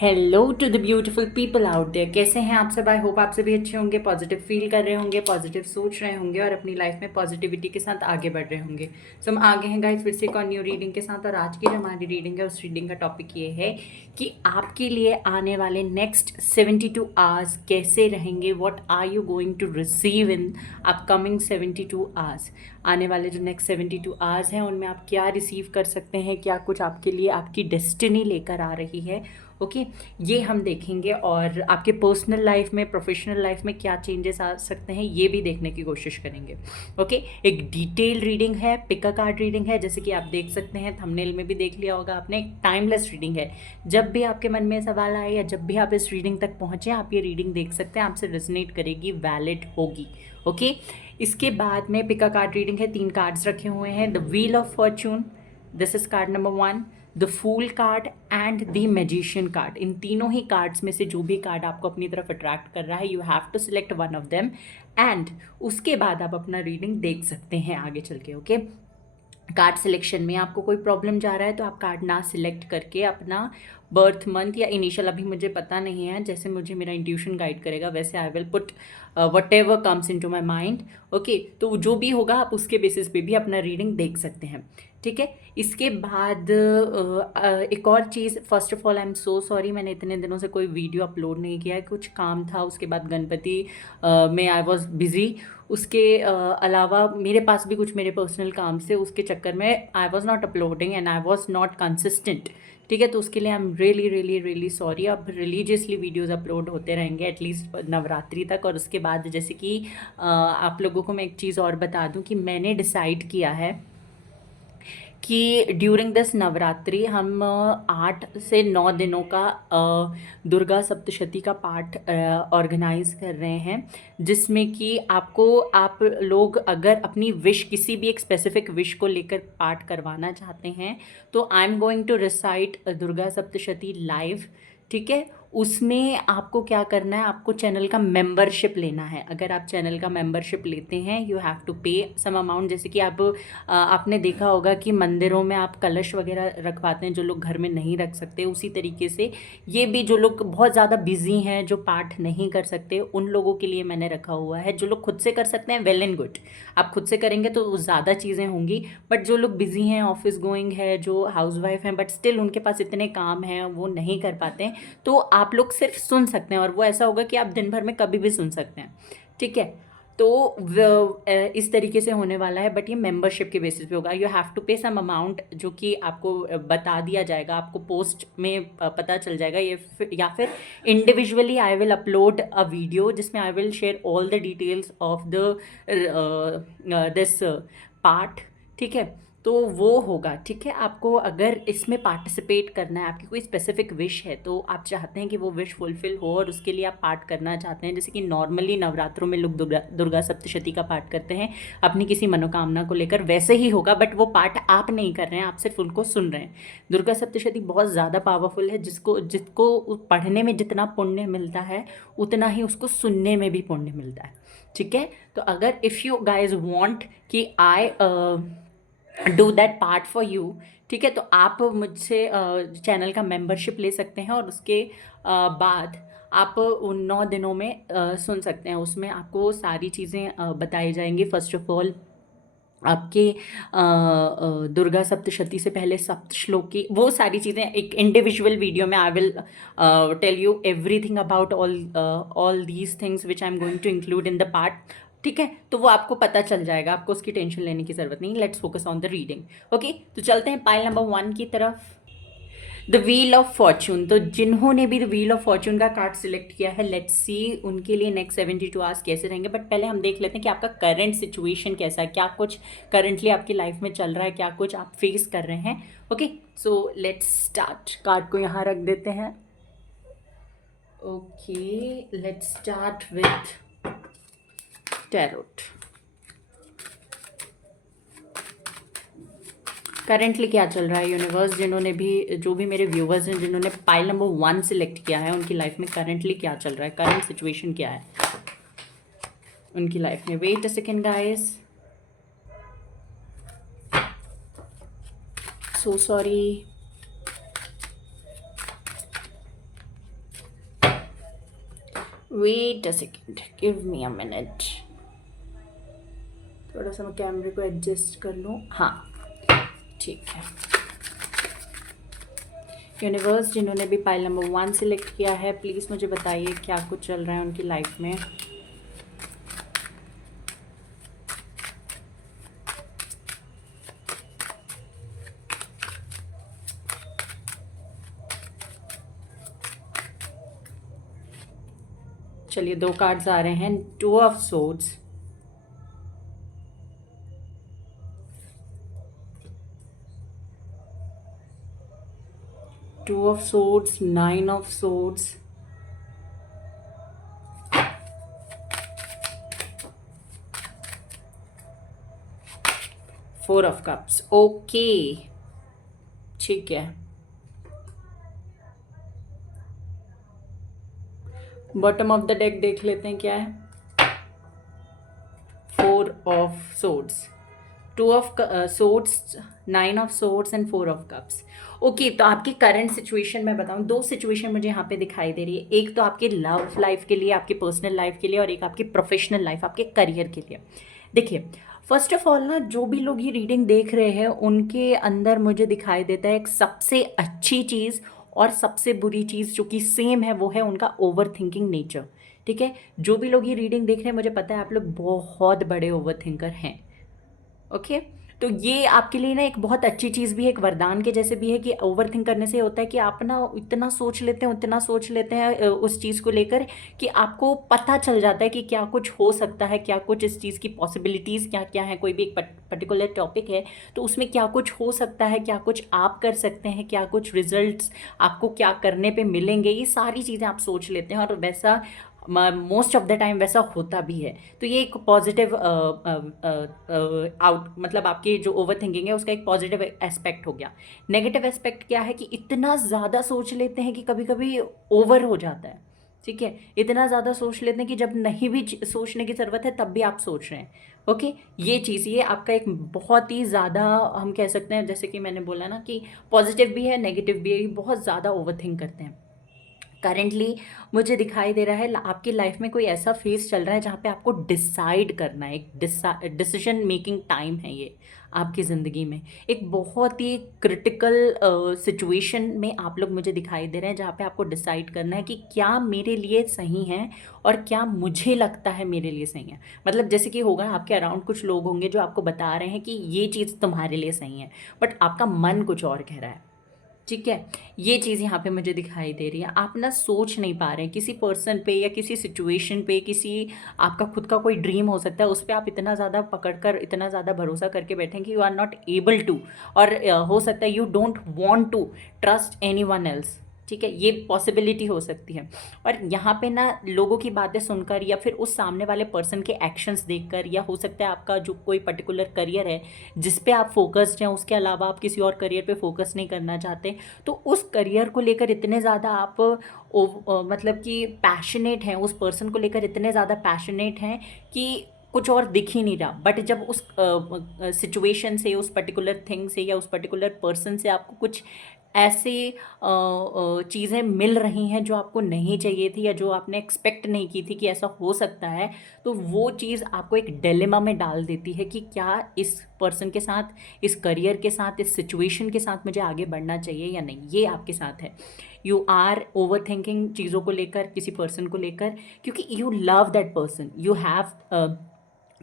Hello to the beautiful people out there. कैसे हैं आप सब? आई होप आप सभी अच्छे होंगे, पॉजिटिव फील कर रहे होंगे, पॉजिटिव सोच रहे होंगे और अपनी लाइफ में पॉजिटिविटी के साथ आगे बढ़ रहे होंगे। सो हम आगे हैं गाइस फिर से एक और न्यू रीडिंग के साथ। और आज की जो हमारी रीडिंग है उस रीडिंग का टॉपिक ये है कि आपके लिए आने वाले नेक्स्ट 72 आवर्स कैसे रहेंगे। What are you going to receive in upcoming 72 hours. आने वाले जो नेक्स्ट 72 आवर्स हैं उनमें आप क्या रिसीव कर सकते हैं, क्या कुछ आपके लिए आपकी डेस्टिनी लेकर आ रही है। ओके, ये हम देखेंगे। और आपके पर्सनल लाइफ में, प्रोफेशनल लाइफ में क्या चेंजेस आ सकते हैं ये भी देखने की कोशिश करेंगे। ओके, एक डिटेल रीडिंग है, पिक अ कार्ड रीडिंग है, जैसे कि आप देख सकते हैं, थंबनेल में भी देख लिया होगा आपने। एक टाइमलेस रीडिंग है। जब भी आपके मन में सवाल आए या जब भी आप इस रीडिंग तक पहुँचे, आप ये रीडिंग देख सकते हैं, आपसे रेजोनेट करेगी, वैलिड होगी। ओके, इसके बाद में पिक अ कार्ड रीडिंग है। 3 कार्ड्स रखे हुए हैं। The wheel of fortune, this is card number 1, the fool card and the magician card. इन तीनों ही कार्ड्स में से जो भी कार्ड आपको अपनी तरफ अट्रैक्ट कर रहा है, you have to select one of them and उसके बाद आप अपना रीडिंग देख सकते हैं आगे चल के। ओके, कार्ड सिलेक्शन में आपको कोई प्रॉब्लम जा रहा है तो आप कार्ड ना सिलेक्ट करके अपना बर्थ मंथ या इनिशियल, अभी मुझे पता नहीं है, जैसे मुझे मेरा इंट्यूशन गाइड करेगा वैसे I will put whatever comes into my mind. Okay, तो जो भी होगा आप उसके बेसिस पे भी अपना रीडिंग देख सकते हैं। ठीक है, इसके बाद एक और चीज़, first of all I am so sorry, मैंने इतने दिनों से कोई वीडियो अपलोड नहीं किया है, कुछ काम था, उसके बाद गणपति में आई वॉज बिज़ी। उसके अलावा मेरे पास भी कुछ मेरे पर्सनल काम से, उसके चक्कर में I was not uploading and I was not consistent. ठीक है, तो उसके लिए I am really really really sorry. अब रिलीजियसली वीडियोज़ अपलोड होते रहेंगे एटलीस्ट नवरात्रि तक। और उसके बाद जैसे कि आप लोगों को मैं एक चीज़ और बता दूं कि मैंने डिसाइड किया है कि ड्यूरिंग दिस नवरात्रि हम 8 से 9 दिनों का दुर्गा सप्तशती का पाठ ऑर्गेनाइज कर रहे हैं, जिसमें कि आप लोग अगर अपनी विश, किसी भी एक स्पेसिफिक विश को लेकर पाठ करवाना चाहते हैं तो I am going to recite Durga Saptashati live. ठीक है, उसमें आपको क्या करना है, आपको चैनल का मेंबरशिप लेना है। अगर आप चैनल का मेंबरशिप लेते हैं यू हैव टू पे सम अमाउंट। जैसे कि आपने देखा होगा कि मंदिरों में आप कलश वगैरह रखवाते हैं, जो लोग घर में नहीं रख सकते, उसी तरीके से ये भी जो लोग बहुत ज़्यादा बिजी हैं, जो पाठ नहीं कर सकते, उन लोगों के लिए मैंने रखा हुआ है। जो लोग खुद से कर सकते हैं वेल एंड गुड, आप खुद से करेंगे तो ज़्यादा चीज़ें होंगी। बट जो लोग बिजी हैं, ऑफिस गोइंग है, जो हाउस वाइफ हैं, बट स्टिल उनके पास इतने काम हैं, वो नहीं कर पाते हैं, तो आप लोग सिर्फ सुन सकते हैं। और वो ऐसा होगा कि आप दिन भर में कभी भी सुन सकते हैं। ठीक है, तो इस तरीके से होने वाला है, बट ये मेंबरशिप के बेसिस पे होगा। यू हैव टू पे सम अमाउंट, जो कि आपको बता दिया जाएगा, आपको पोस्ट में पता चल जाएगा। ये या फिर individually I will upload a video जिसमें I will share all the details of the this part. ठीक है, तो वो होगा। ठीक है, आपको अगर इसमें पार्टिसिपेट करना है, आपकी कोई स्पेसिफिक विश है, तो आप चाहते हैं कि वो विश फुलफिल हो और उसके लिए आप पाठ करना चाहते हैं, जैसे कि नॉर्मली नवरात्रों में लोग दुर्गा सप्तशती का पाठ करते हैं अपनी किसी मनोकामना को लेकर, वैसे ही होगा। बट वो पाठ आप नहीं कर रहे हैं, आप सिर्फ उनको सुन रहे हैं। दुर्गा सप्तशती बहुत ज़्यादा पावरफुल है, जिसको जिसको पढ़ने में जितना पुण्य मिलता है उतना ही उसको सुनने में भी पुण्य मिलता है। ठीक है, तो अगर इफ़ यू गाइज वॉन्ट कि I do that part for you, ठीक है, तो आप मुझसे चैनल का मेंबरशिप ले सकते हैं और उसके बाद आप उन 9 दिनों में सुन सकते हैं। उसमें आपको सारी चीज़ें बताई जाएंगी। फर्स्ट ऑफ ऑल आपके दुर्गा सप्तशती से पहले सप्त श्लोक की वो सारी चीज़ें एक इंडिविजुअल वीडियो में I will tell you everything about all these things which I am going to include in the part. ठीक है, तो वो आपको पता चल जाएगा, आपको उसकी टेंशन लेने की ज़रूरत नहीं। Let's focus on the reading. Okay, तो चलते हैं पाइल नंबर 1 की तरफ। The wheel of Fortune. तो जिन्होंने भी द व्हील ऑफ फॉर्चून का कार्ड सिलेक्ट किया है, लेट्स सी उनके लिए नेक्स्ट 72 आवर्स कैसे रहेंगे। बट पहले हम देख लेते हैं कि आपका करंट सिचुएशन कैसा है, क्या कुछ करंटली आपकी लाइफ में चल रहा है, क्या कुछ आप फेस कर रहे हैं। Okay, so let's start. Card को यहाँ रख देते हैं। Okay, let's start with tarot. Currently क्या चल रहा है यूनिवर्स, जिन्होंने भी, जो भी मेरे व्यूवर्स हैं जिन्होंने पाइल नंबर 1 सिलेक्ट किया है, उनकी लाइफ में करंटली क्या चल रहा है, करंट सिचुएशन क्या है उनकी लाइफ में। Wait a second guys, so sorry. Wait a second, give me a minute. थोड़ा सा मैं कैमरे को एडजस्ट कर लूँ। हाँ, ठीक है। यूनिवर्स, जिन्होंने भी पाइल नंबर 1 सिलेक्ट किया है, प्लीज़ मुझे बताइए क्या कुछ चल रहा है उनकी लाइफ में। चलिए, 2 कार्ड्स आ रहे हैं। 2 of swords, 2 of swords, 9 of swords, 4 of cups. Okay, ठीक है। बॉटम ऑफ द डेक देख लेते हैं क्या है। 4 of swords, 2 of swords, 9 of swords and 4 of cups. Okay, तो आपकी करंट सिचुएशन मैं बताऊं, 2 सिचुएशन मुझे यहाँ पे दिखाई दे रही है। एक तो आपके लव लाइफ के लिए, आपकी पर्सनल लाइफ के लिए, और एक आपकी प्रोफेशनल लाइफ, आपके करियर के लिए। देखिए, फर्स्ट ऑफ ऑल ना, जो भी लोग ये रीडिंग देख रहे हैं उनके अंदर मुझे दिखाई देता है एक सबसे अच्छी चीज़ और सबसे बुरी चीज़ जो कि सेम है, वो है उनका ओवर थिंकिंग नेचर। ठीक है, जो भी लोग ये रीडिंग देख रहे हैं, मुझे पता है आप लोग बहुत बड़े ओवर थिंकर हैं। ओके, तो ये आपके लिए ना एक बहुत अच्छी चीज़ भी है, एक वरदान के जैसे भी है कि ओवर थिंक करने से होता है कि आप ना इतना सोच लेते हैं, उतना सोच लेते हैं उस चीज़ को लेकर कि आपको पता चल जाता है कि क्या कुछ हो सकता है, क्या कुछ इस चीज़ की पॉसिबिलिटीज़ क्या क्या है। कोई भी एक पर्टिकुलर टॉपिक है तो उसमें क्या कुछ हो सकता है, क्या कुछ आप कर सकते हैं, क्या कुछ रिजल्ट्स आपको क्या करने पे मिलेंगे, ये सारी चीज़ें आप सोच लेते हैं और वैसा मोस्ट ऑफ द टाइम वैसा होता भी है। तो ये एक पॉजिटिव आउट, मतलब आपकी जो ओवर थिंकिंग है उसका एक पॉजिटिव एस्पेक्ट हो गया। नेगेटिव एस्पेक्ट क्या है कि इतना ज़्यादा सोच लेते हैं कि कभी कभी ओवर हो जाता है। ठीक है, इतना ज़्यादा सोच लेते हैं कि जब नहीं भी सोचने की ज़रूरत है तब भी आप सोच रहे हैं। ओके, ये चीज़, ये आपका एक बहुत ही ज़्यादा, हम कह सकते हैं जैसे कि मैंने बोला ना कि पॉजिटिव भी है नेगेटिव भी है, ये बहुत ज़्यादा ओवर थिंक करते हैं। करेंटली मुझे दिखाई दे रहा है आपकी लाइफ में कोई ऐसा फेज चल रहा है जहाँ पे आपको डिसाइड करना है, एक डिसीजन मेकिंग टाइम है ये आपकी ज़िंदगी में। एक बहुत ही क्रिटिकल सिचुएशन में आप लोग मुझे दिखाई दे रहे हैं जहाँ पे आपको डिसाइड करना है कि क्या मेरे लिए सही है और क्या मुझे लगता है मेरे लिए सही है। मतलब जैसे कि होगा, आपके अराउंड कुछ लोग होंगे जो आपको बता रहे हैं कि ये चीज़ तुम्हारे लिए सही है, बट आपका मन कुछ और कह रहा है। ठीक है, ये चीज़ यहाँ पे मुझे दिखाई दे रही है। आप ना सोच नहीं पा रहे हैं किसी पर्सन पे या किसी सिचुएशन पे, किसी आपका खुद का कोई ड्रीम हो सकता है, उस पर आप इतना ज़्यादा पकड़कर, इतना ज़्यादा भरोसा करके बैठे कि you are not able to, और हो सकता है you don't want to trust anyone else. ठीक है, ये पॉसिबिलिटी हो सकती है। और यहाँ पे ना लोगों की बातें सुनकर या फिर उस सामने वाले पर्सन के एक्शंस देखकर, या हो सकता है आपका जो कोई पर्टिकुलर करियर है जिस पे आप फोकस्ड हैं, उसके अलावा आप किसी और करियर पे फोकस नहीं करना चाहते, तो उस करियर को लेकर इतने ज़्यादा आप मतलब कि पैशनेट हैं, उस पर्सन को लेकर इतने ज़्यादा पैशनेट हैं कि कुछ और दिख ही नहीं रहा। बट जब उस सिचुएशन से, उस पर्टिकुलर थिंग से या उस पर्टिकुलर पर्सन से आपको कुछ ऐसे चीज़ें मिल रही हैं जो आपको नहीं चाहिए थी या जो आपने एक्सपेक्ट नहीं की थी कि ऐसा हो सकता है, तो वो चीज़ आपको एक डिलेमा में डाल देती है कि क्या इस पर्सन के साथ, इस करियर के साथ, इस सिचुएशन के साथ मुझे आगे बढ़ना चाहिए या नहीं। ये आपके साथ है। यू आर ओवर थिंकिंग चीज़ों को लेकर, किसी पर्सन को लेकर, क्योंकि you love that person, you have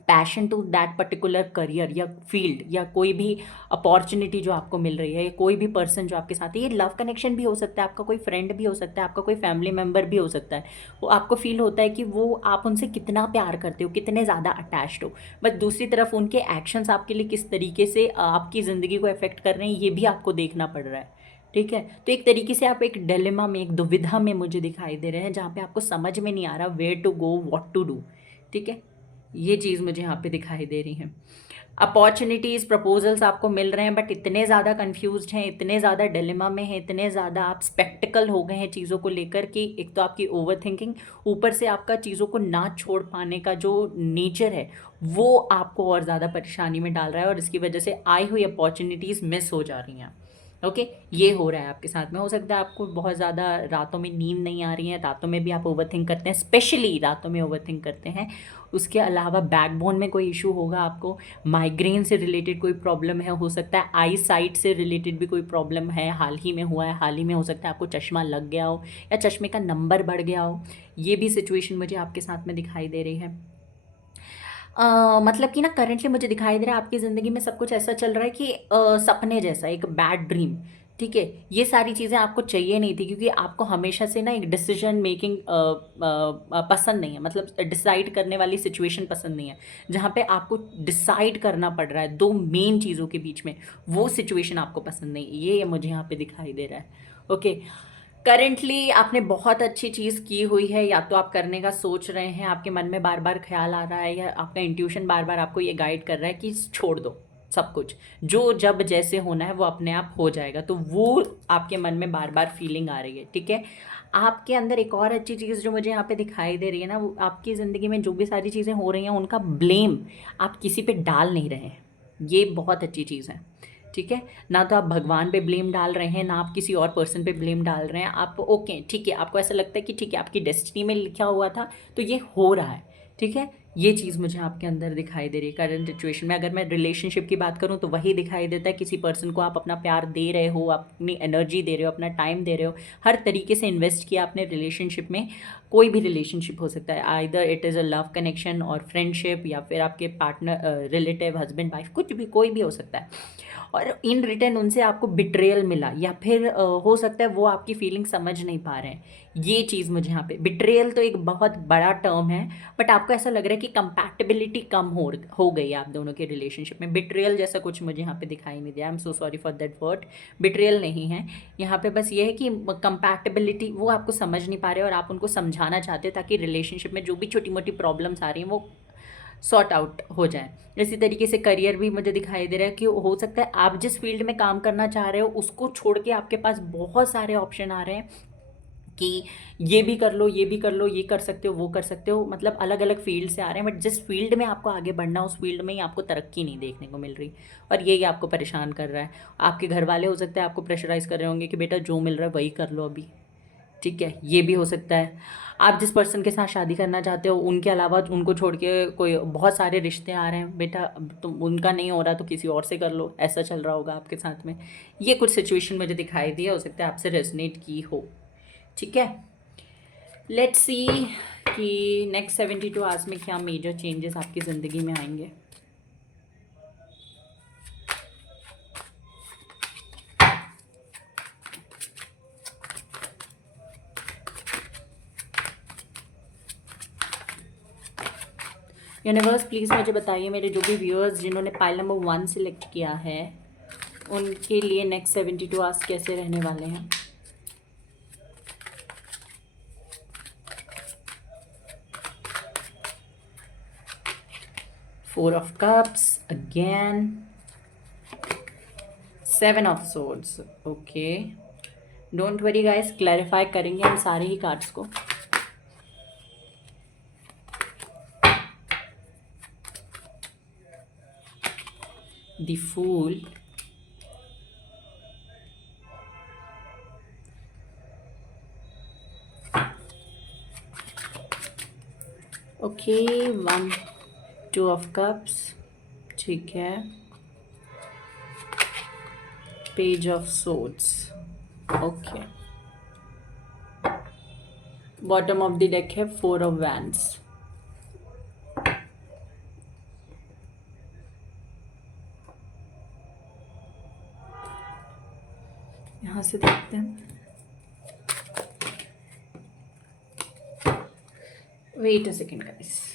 passion to that particular career या फील्ड, या कोई भी अपॉर्चुनिटी जो आपको मिल रही है, या कोई भी पर्सन जो आपके साथ है। ये लव कनेक्शन भी हो सकता है, आपका कोई फ्रेंड भी हो सकता है, आपका कोई फैमिली मेम्बर भी हो सकता है। वो आपको फील होता है कि वो, आप उनसे कितना प्यार करते हो, कितने ज़्यादा अटैच्ड हो, बट दूसरी तरफ उनके एक्शंस आपके लिए किस तरीके से आपकी ज़िंदगी को अफेक्ट कर रहे हैं, ये भी आपको देखना पड़ रहा है। ठीक है, तो एक तरीके से आप एक डिलेमा में, एक दुविधा में मुझे दिखाई दे रहे हैं जहाँ पे आपको समझ में नहीं आ रहा where to go, what to do. ठीक है, ये चीज़ मुझे यहाँ पे दिखाई दे रही है। अपॉर्चुनिटीज़, प्रपोजल्स आपको मिल रहे हैं, बट इतने ज़्यादा कंफ्यूज्ड हैं, इतने ज़्यादा डिलेमा में हैं, इतने ज़्यादा आप स्पेक्टिकल हो गए हैं चीज़ों को लेकर कि एक तो आपकी ओवर थिंकिंग, ऊपर से आपका चीज़ों को ना छोड़ पाने का जो नेचर है वो आपको और ज़्यादा परेशानी में डाल रहा है, और इसकी वजह से आई हुई अपॉर्चुनिटीज़ मिस हो जा रही हैं। ओके, ये हो रहा है आपके साथ में। हो सकता है आपको बहुत ज़्यादा रातों में नींद नहीं आ रही है, रातों में भी आप ओवरथिंक करते हैं, स्पेशली रातों में ओवरथिंक करते हैं। उसके अलावा बैकबोन में कोई इशू होगा आपको, माइग्रेन से रिलेटेड कोई प्रॉब्लम है, हो सकता है आई साइट से रिलेटेड भी कोई प्रॉब्लम है, हाल ही में हुआ है, हाल ही में हो सकता है आपको चश्मा लग गया हो या चश्मे का नंबर बढ़ गया हो। ये भी सिचुएशन मुझे आपके साथ में दिखाई दे रही है। मतलब कि ना करंटली मुझे दिखाई दे रहा है आपकी ज़िंदगी में सब कुछ ऐसा चल रहा है कि सपने जैसा, एक बैड ड्रीम। ठीक है, ये सारी चीज़ें आपको चाहिए नहीं थी, क्योंकि आपको हमेशा से ना एक डिसीजन मेकिंग पसंद नहीं है, मतलब डिसाइड करने वाली सिचुएशन पसंद नहीं है, जहाँ पे आपको डिसाइड करना पड़ रहा है दो मेन चीज़ों के बीच में, वो सिचुएशन आपको पसंद नहीं, ये मुझे यहाँ पे दिखाई दे रहा है। ओके, करेंटली आपने बहुत अच्छी चीज़ की हुई है, या तो आप करने का सोच रहे हैं, आपके मन में बार बार ख्याल आ रहा है, या आपका इंट्यूशन बार बार आपको ये गाइड कर रहा है कि छोड़ दो सब कुछ, जो जब जैसे होना है वो अपने आप हो जाएगा, तो वो आपके मन में बार बार फीलिंग आ रही है। ठीक है, आपके अंदर एक और अच्छी चीज़ जो मुझे यहाँ पे दिखाई दे रही है ना, वो आपकी ज़िंदगी में जो भी सारी चीज़ें हो रही हैं उनका ब्लेम आप किसी पे डाल नहीं रहे हैं, ये बहुत अच्छी चीज़ है। ठीक है, ना तो आप भगवान पे ब्लेम डाल रहे हैं, ना आप किसी और पर्सन पे ब्लेम डाल रहे हैं, आप ओके ठीक है, आपको ऐसा लगता है कि ठीक है आपकी डेस्टिनी में लिखा हुआ था तो ये हो रहा है। ठीक है, ये चीज़ मुझे आपके अंदर दिखाई दे रही है करंट सिचुएशन में। अगर मैं रिलेशनशिप की बात करूँ तो वही दिखाई देता है, किसी पर्सन को आप अपना प्यार दे रहे हो, अपनी एनर्जी दे रहे हो, अपना टाइम दे रहे हो, हर तरीके से इन्वेस्ट किया आपने रिलेशनशिप में। कोई भी रिलेशनशिप हो सकता है, either it is a love connection और फ्रेंडशिप, या फिर आपके पार्टनर रिलेटिव हस्बैंड वाइफ, कुछ भी कोई भी हो सकता है, और इन रिटर्न उनसे आपको बिट्रेयल मिला, या फिर हो सकता है वो आपकी फीलिंग समझ नहीं पा रहे हैं। ये चीज़ मुझे यहाँ पे, बिट्रेयल तो एक बहुत बड़ा टर्म है, बट आपको ऐसा लग रहा है कि कंपैटिबिलिटी कम हो गई है आप दोनों के रिलेशनशिप में। बिट्रेयल जैसा कुछ मुझे यहाँ पे दिखाई नहीं दिया, आई am so sorry for that word. Betrayal नहीं है यहाँ पे, बस ये है कि कंपैटिबिलिटी वो आपको समझ नहीं पा रहे और आप उनको समझाना चाहते हैं, ताकि रिलेशनशिप में जो भी छोटी मोटी प्रॉब्लम्स आ रही हैं वो सॉर्ट आउट हो जाए। इसी तरीके से करियर भी मुझे दिखाई दे रहा है कि हो सकता है आप जिस फील्ड में काम करना चाह रहे हो उसको छोड़ के आपके पास बहुत सारे ऑप्शन आ रहे हैं कि ये भी कर लो, ये भी कर लो, ये कर सकते हो, वो कर सकते हो, मतलब अलग अलग फील्ड से आ रहे हैं, बट जिस फील्ड में आपको आगे बढ़ना उस फील्ड में ही आपको तरक्की नहीं देखने को मिल रही, और यही आपको परेशान कर रहा है। आपके घर वाले हो सकता है आपको प्रेशराइज कर रहे होंगे कि बेटा जो मिल रहा है वही कर लो अभी। ठीक है, ये भी हो सकता है। आप जिस पर्सन के साथ शादी करना चाहते हो उनके अलावा उनको छोड़ के कोई बहुत सारे रिश्ते आ रहे हैं, बेटा अब तुम उनका नहीं हो रहा तो किसी और से कर लो, ऐसा चल रहा होगा आपके साथ में। ये कुछ सिचुएशन मुझे दिखाई दी है, हो सकता है आपसे रेजोनेट की हो। ठीक है, लेट्स सी कि नेक्स्ट 72 आवर्स में क्या मेजर चेंजेस आपकी ज़िंदगी में आएंगे। यूनिवर्स प्लीज़ मुझे बताइए, मेरे जो भी व्यूअर्स जिन्होंने पाइल नंबर 1 सिलेक्ट किया है उनके लिए नेक्स्ट 72 आवर्स कैसे रहने वाले हैं। 4 of Cups again, 7 of Swords। Okay, don't worry guys, clarify करेंगे हम सारे ही कार्ड्स को। The fool, okay, 1 2 of Cups, ठीक है, Page of Swords, okay, bottom of the deck है 4 of Wands। यहाँ से देखते हैं, wait a second guys.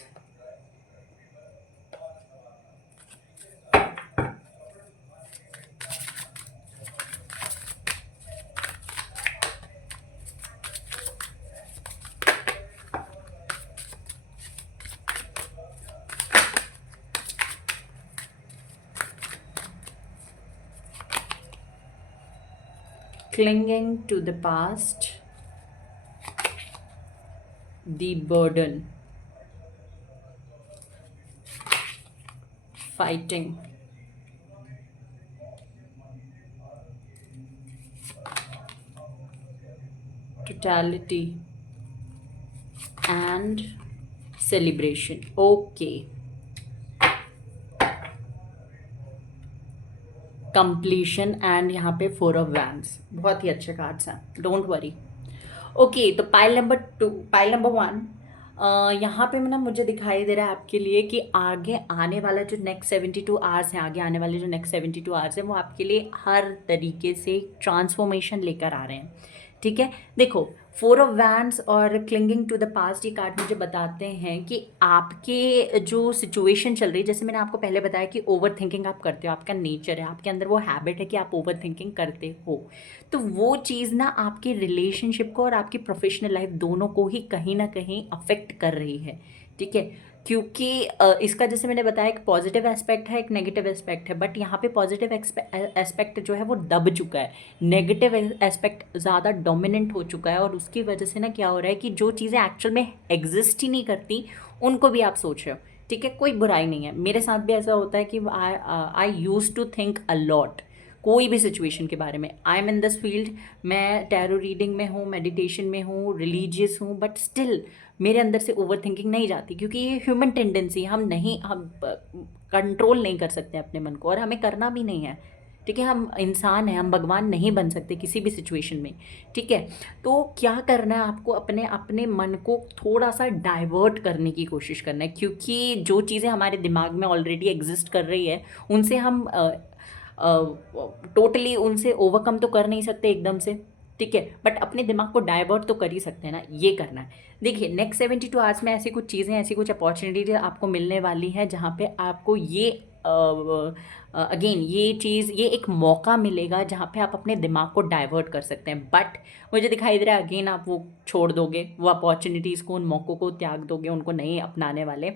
Clinging to the past, the burden, fighting, hospitality and celebration. Okay, completion and यहाँ पे 4 of wands, बहुत ही अच्छे कार्ड्स हैं, डोंट वरी। ओके, तो पाइल नंबर 1, यहाँ पे ना मुझे दिखाई दे रहा है आपके लिए कि आगे आने वाला जो नेक्स्ट 72 आवर्स हैं, आगे आने वाले जो नेक्स्ट 72 आवर्स हैं वो आपके लिए हर तरीके से ट्रांसफॉर्मेशन लेकर आ रहे हैं। ठीक है, देखो 4 ऑफ वैंड्स और क्लिंगिंग टू द पास्ट, ये कार्ड मुझे बताते हैं कि आपके जो सिचुएशन चल रही है, जैसे मैंने आपको पहले बताया कि ओवर थिंकिंग आप करते हो, आपका नेचर है, आपके अंदर वो हैबिट है कि आप ओवर थिंकिंग करते हो, तो वो चीज़ ना आपके रिलेशनशिप को और आपकी प्रोफेशनल लाइफ दोनों को ही कहीं ना कहीं अफेक्ट कर रही है। ठीक है, क्योंकि इसका जैसे मैंने बताया एक पॉजिटिव एस्पेक्ट है, एक नेगेटिव एस्पेक्ट है, बट यहाँ पे पॉजिटिव एस्पेक्ट जो है वो दब चुका है, नेगेटिव एस्पेक्ट ज़्यादा डोमिनेंट हो चुका है, और उसकी वजह से ना क्या हो रहा है कि जो चीज़ें एक्चुअल में एग्जिस्ट ही नहीं करती उनको भी आप सोच रहे हो। ठीक है, कोई बुराई नहीं है, मेरे साथ भी ऐसा होता है कि I use to think a lot कोई भी सिचुएशन के बारे में। I am in this field, मैं टैरो रीडिंग में हूँ, मेडिटेशन में हूँ, रिलीजियस हूँ, बट स्टिल मेरे अंदर से ओवर थिंकिंग नहीं जाती, क्योंकि ये ह्यूमन टेंडेंसी, हम कंट्रोल नहीं कर सकते अपने मन को, और हमें करना भी नहीं है। ठीक है, हम इंसान हैं, हम भगवान नहीं बन सकते किसी भी सिचुएशन में। ठीक है, तो क्या करना है आपको, अपने अपने मन को थोड़ा सा डाइवर्ट करने की कोशिश करना है, क्योंकि जो चीज़ें हमारे दिमाग में ऑलरेडी एग्जिस्ट कर रही है उनसे हम टोटली उनसे ओवरकम तो कर नहीं सकते एकदम से। ठीक है, बट अपने दिमाग को डाइवर्ट तो कर ही सकते हैं ना, ये करना है। देखिए नेक्स्ट 72 आवर्स में ऐसी कुछ चीज़ें, ऐसी कुछ अपॉर्चुनिटीज आपको मिलने वाली हैं जहाँ पे आपको ये अगेन ये चीज़, ये एक मौका मिलेगा जहाँ पे आप अपने दिमाग को डाइवर्ट कर सकते हैं, बट मुझे दिखाई दे रहा है अगेन आप वो छोड़ दोगे, वो अपॉर्चुनिटीज़ को, उन मौक़ों को त्याग दोगे, उनको नहीं अपनाने वाले,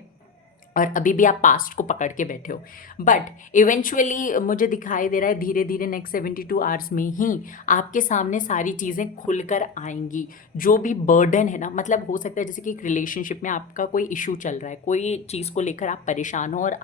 और अभी भी आप पास्ट को पकड़ के बैठे हो। बट इवेंचुअली मुझे दिखाई दे रहा है धीरे धीरे नेक्स्ट 72 आवर्स में ही आपके सामने सारी चीज़ें खुलकर आएंगी। जो भी बर्डन है ना, मतलब हो सकता है जैसे कि एक रिलेशनशिप में आपका कोई इशू चल रहा है, कोई चीज़ को लेकर आप परेशान हो, और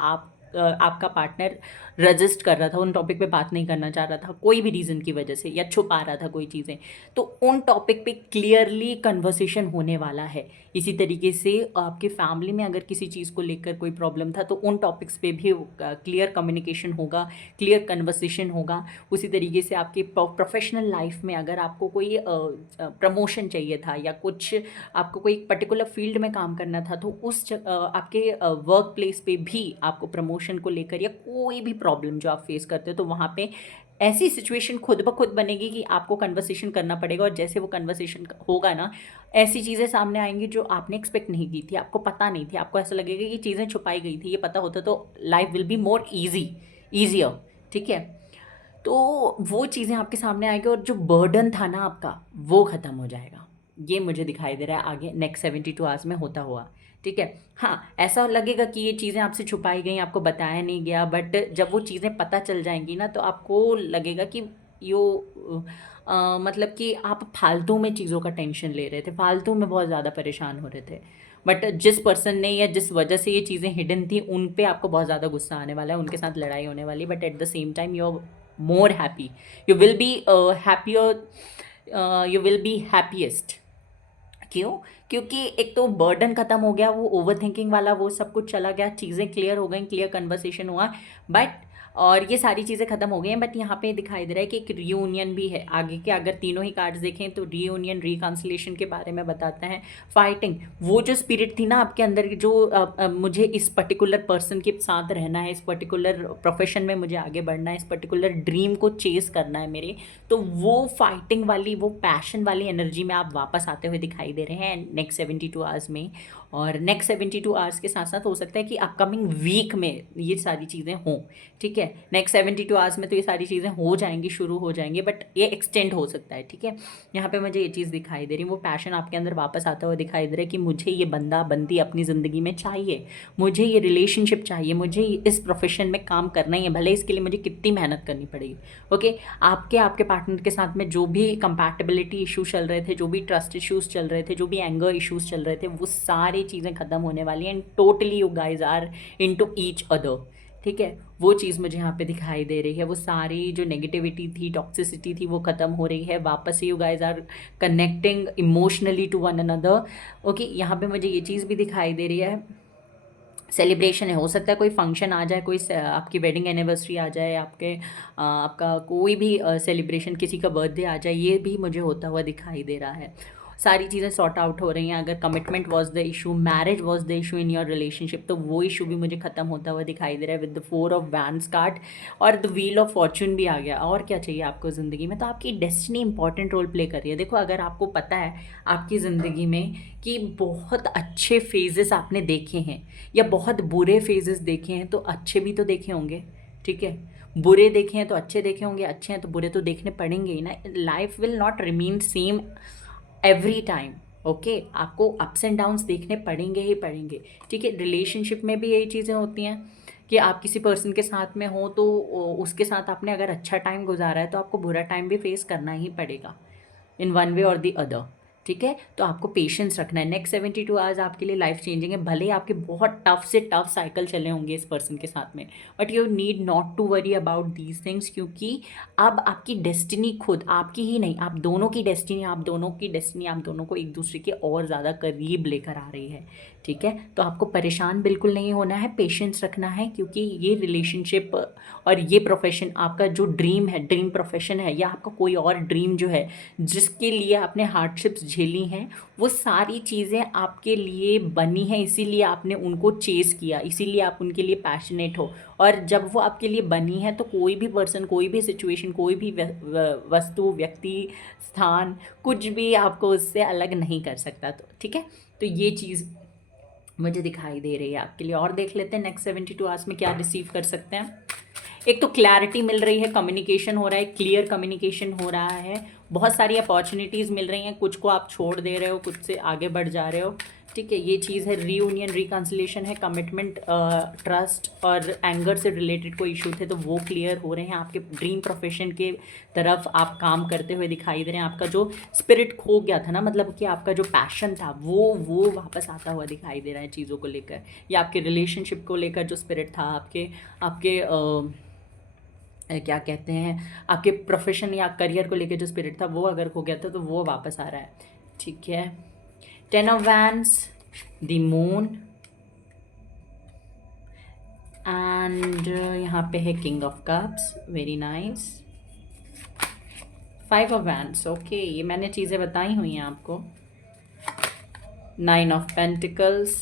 आपका पार्टनर रजिस्ट कर रहा था, उन टॉपिक पे बात नहीं करना चाह रहा था कोई भी रीज़न की वजह से, या छुपा रहा था कोई चीज़ें, तो उन टॉपिक पे क्लियरली कन्वर्सेशन होने वाला है। इसी तरीके से आपके फैमिली में अगर किसी चीज़ को लेकर कोई प्रॉब्लम था तो उन टॉपिक्स पे भी क्लियर कम्युनिकेशन होगा, क्लियर कन्वर्सेशन होगा। उसी तरीके से आपके प्रोफेशनल लाइफ में अगर आपको कोई प्रमोशन चाहिए था, या कुछ आपको कोई पर्टिकुलर फील्ड में काम करना था, तो आपके वर्क प्लेस पे भी आपको प्रमोशन को लेकर या कोई भी प्रॉब्लम जो आप फेस करते हो, तो वहाँ पे ऐसी सिचुएशन खुद ब खुद बनेगी कि आपको कन्वर्सेशन करना पड़ेगा, और जैसे वो कन्वर्सेशन होगा ना, ऐसी चीज़ें सामने आएंगी जो आपने एक्सपेक्ट नहीं की थी, आपको पता नहीं थी, आपको ऐसा लगेगा कि चीज़ें छुपाई गई थी, ये पता होता तो life will be more easier. ठीक है, तो वो चीज़ें आपके सामने आएगी, और जो बर्डन था ना आपका वो ख़त्म हो जाएगा। ये मुझे दिखाई दे रहा है आगे नेक्स्ट 72 आवर्स में होता हुआ। ठीक है, हाँ ऐसा लगेगा कि ये चीज़ें आपसे छुपाई गई, आपको बताया नहीं गया, बट जब वो चीज़ें पता चल जाएंगी ना, तो आपको लगेगा कि मतलब कि आप फालतू में चीज़ों का टेंशन ले रहे थे, फालतू में बहुत ज़्यादा परेशान हो रहे थे, बट जिस पर्सन ने या जिस वजह से ये चीज़ें हिडन थी उन पे आपको बहुत ज़्यादा गुस्सा आने वाला है, उनके साथ लड़ाई होने वाली, but at the same time you are more happy, you will be happier, you will be happiest. क्यों? क्योंकि एक तो बर्डन खत्म हो गया, वो ओवर थिंकिंग वाला वो सब कुछ चला गया, चीज़ें क्लियर हो गई, क्लियर कन्वर्सेशन हुआ, बट और ये सारी चीज़ें खत्म हो गई हैं। बट यहाँ पे दिखाई दे रहा है कि एक रीयूनियन भी है आगे के, अगर तीनों ही कार्ड्स देखें तो रीयूनियन, रिकन्सिलेशन के बारे में बताते हैं। फाइटिंग, वो जो स्पिरिट थी ना आपके अंदर की, जो मुझे इस पर्टिकुलर पर्सन के साथ रहना है, इस पर्टिकुलर प्रोफेशन में मुझे आगे बढ़ना है, इस पर्टिकुलर ड्रीम को चेस करना है मेरे, तो वो फाइटिंग वाली, वो पैशन वाली एनर्जी में आप वापस आते हुए दिखाई दे रहे हैं नेक्स्ट 72 आवर्स में। और नेक्स्ट 72 आवर्स के साथ साथ हो सकता है कि अपकमिंग वीक में ये सारी चीज़ें हों। ठीक है, नेक्स्ट 72 आवर्स में तो ये सारी चीज़ें हो जाएंगी, शुरू हो जाएंगी, बट ये एक्सटेंड हो सकता है। ठीक है, यहाँ पे मुझे ये चीज़ दिखाई दे रही है, वो पैशन आपके अंदर वापस आता हुआ दिखाई दे रहा है कि मुझे ये बंदा बंदी अपनी ज़िंदगी में चाहिए, मुझे ये रिलेशनशिप चाहिए, मुझे इस प्रोफेशन में काम करना ही है, भले इसके लिए मुझे कितनी मेहनत करनी पड़ेगी। ओके, आपके पार्टनर के साथ में जो भी कंपैटिबिलिटी इशू चल रहे थे, जो भी ट्रस्ट इशूज़ चल रहे थे, जो भी एंगर इशूज़ चल रहे थे, वो सारी चीज़ें ख़त्म होने वाली हैं, and totally you guys are into each other. ठीक है, वो चीज़ मुझे यहाँ पे दिखाई दे रही है। वो सारी जो नेगेटिविटी थी, टॉक्सिसिटी थी, वो ख़त्म हो रही है। वापस से you guys are connecting emotionally to one another. Okay, यहाँ पे मुझे ये चीज़ भी दिखाई दे रही है। सेलिब्रेशन है, हो सकता है कोई फंक्शन आ जाए, कोई आपकी वेडिंग एनिवर्सरी आ जाए, आपका कोई भी सेलिब्रेशन, किसी का बर्थडे आ जाए, ये भी मुझे होता हुआ दिखाई दे रहा है। सारी चीज़ें सॉर्ट आउट हो रही हैं। अगर commitment was the issue, marriage was the issue in your relationship, तो वो इशू भी मुझे ख़त्म होता हुआ दिखाई दे रहा है with the 4 of wands card. और द व्हील ऑफ फॉर्चून भी आ गया। और क्या चाहिए आपको ज़िंदगी में? तो आपकी डेस्टिनी इंपॉर्टेंट रोल प्ले कर रही है। देखो, अगर आपको पता है आपकी ज़िंदगी में कि बहुत अच्छे फेजेस आपने देखे हैं या बहुत बुरे फेजेस देखे हैं, तो अच्छे भी तो देखे होंगे, ठीक है? बुरे देखे हैं तो अच्छे देखे होंगे, अच्छे हैं तो बुरे तो देखने पड़ेंगे ही ना। Life will not remain same every time. Okay, आपको अप्स एंड डाउन्स देखने पड़ेंगे ही पड़ेंगे, ठीक है? रिलेशनशिप में भी यही चीज़ें होती हैं कि आप किसी पर्सन के साथ में हो तो उसके साथ आपने अगर अच्छा टाइम गुजारा है तो आपको बुरा टाइम भी फेस करना ही पड़ेगा, इन वन वे और दी अदर, ठीक है? तो आपको पेशेंस रखना है। नेक्स्ट 72 आवर्स आपके लिए लाइफ चेंजिंग है। भले ही आपके बहुत टफ से टफ साइकिल चले होंगे इस पर्सन के साथ में, but you need not to worry about these things, क्योंकि अब आपकी डेस्टिनी खुद आपकी ही नहीं, आप दोनों की डेस्टिनी, आप दोनों को एक दूसरे के और ज़्यादा करीब लेकर आ रही है, ठीक है? तो आपको परेशान बिल्कुल नहीं होना है, पेशेंस रखना है, क्योंकि ये रिलेशनशिप और ये प्रोफेशन आपका जो ड्रीम है, ड्रीम प्रोफेशन है, या आपका कोई और ड्रीम जो है जिसके लिए आपने हार्डशिप्स झेली हैं, वो सारी चीज़ें आपके लिए बनी हैं, इसीलिए आपने उनको चेस किया, इसीलिए आप उनके लिए पैशनेट हो। और जब वो आपके लिए बनी है तो कोई भी पर्सन, कोई भी सिचुएशन, कोई भी वस्तु, व्यक्ति, स्थान, कुछ भी आपको उससे अलग नहीं कर सकता। तो ठीक है, तो ये चीज़ मुझे दिखाई दे रही है आपके लिए। और देख लेते हैं नेक्स्ट 72 आवर्स में क्या रिसीव कर सकते हैं। एक तो क्लैरिटी मिल रही है, कम्युनिकेशन हो रहा है, क्लियर कम्युनिकेशन हो रहा है, बहुत सारी अपॉर्चुनिटीज़ मिल रही हैं, कुछ को आप छोड़ दे रहे हो, कुछ से आगे बढ़ जा रहे हो, ठीक है? ये चीज़ है। रीयूनियन, रिकन्सिलेशन है, कमिटमेंट, ट्रस्ट और एंगर से रिलेटेड कोई इशू थे तो वो क्लियर हो रहे हैं। आपके ड्रीम प्रोफेशन के तरफ आप काम करते हुए दिखाई दे रहे हैं। आपका जो स्पिरिट खो गया था ना, मतलब कि आपका जो पैशन था वो वापस आता हुआ दिखाई दे रहा है चीज़ों को लेकर, या आपके रिलेशनशिप को लेकर जो स्पिरिट था, आपके आपके क्या कहते हैं, आपके प्रोफेशन या करियर को लेकर जो स्पिरिट था वो अगर खो गया था तो वो वापस आ रहा है, ठीक है? 10 of wands, the moon, and यहाँ पे है king of cups, very nice. 5 of wands, okay, ये मैंने चीज़ें बताई हुई हैं आपको। 9 of pentacles,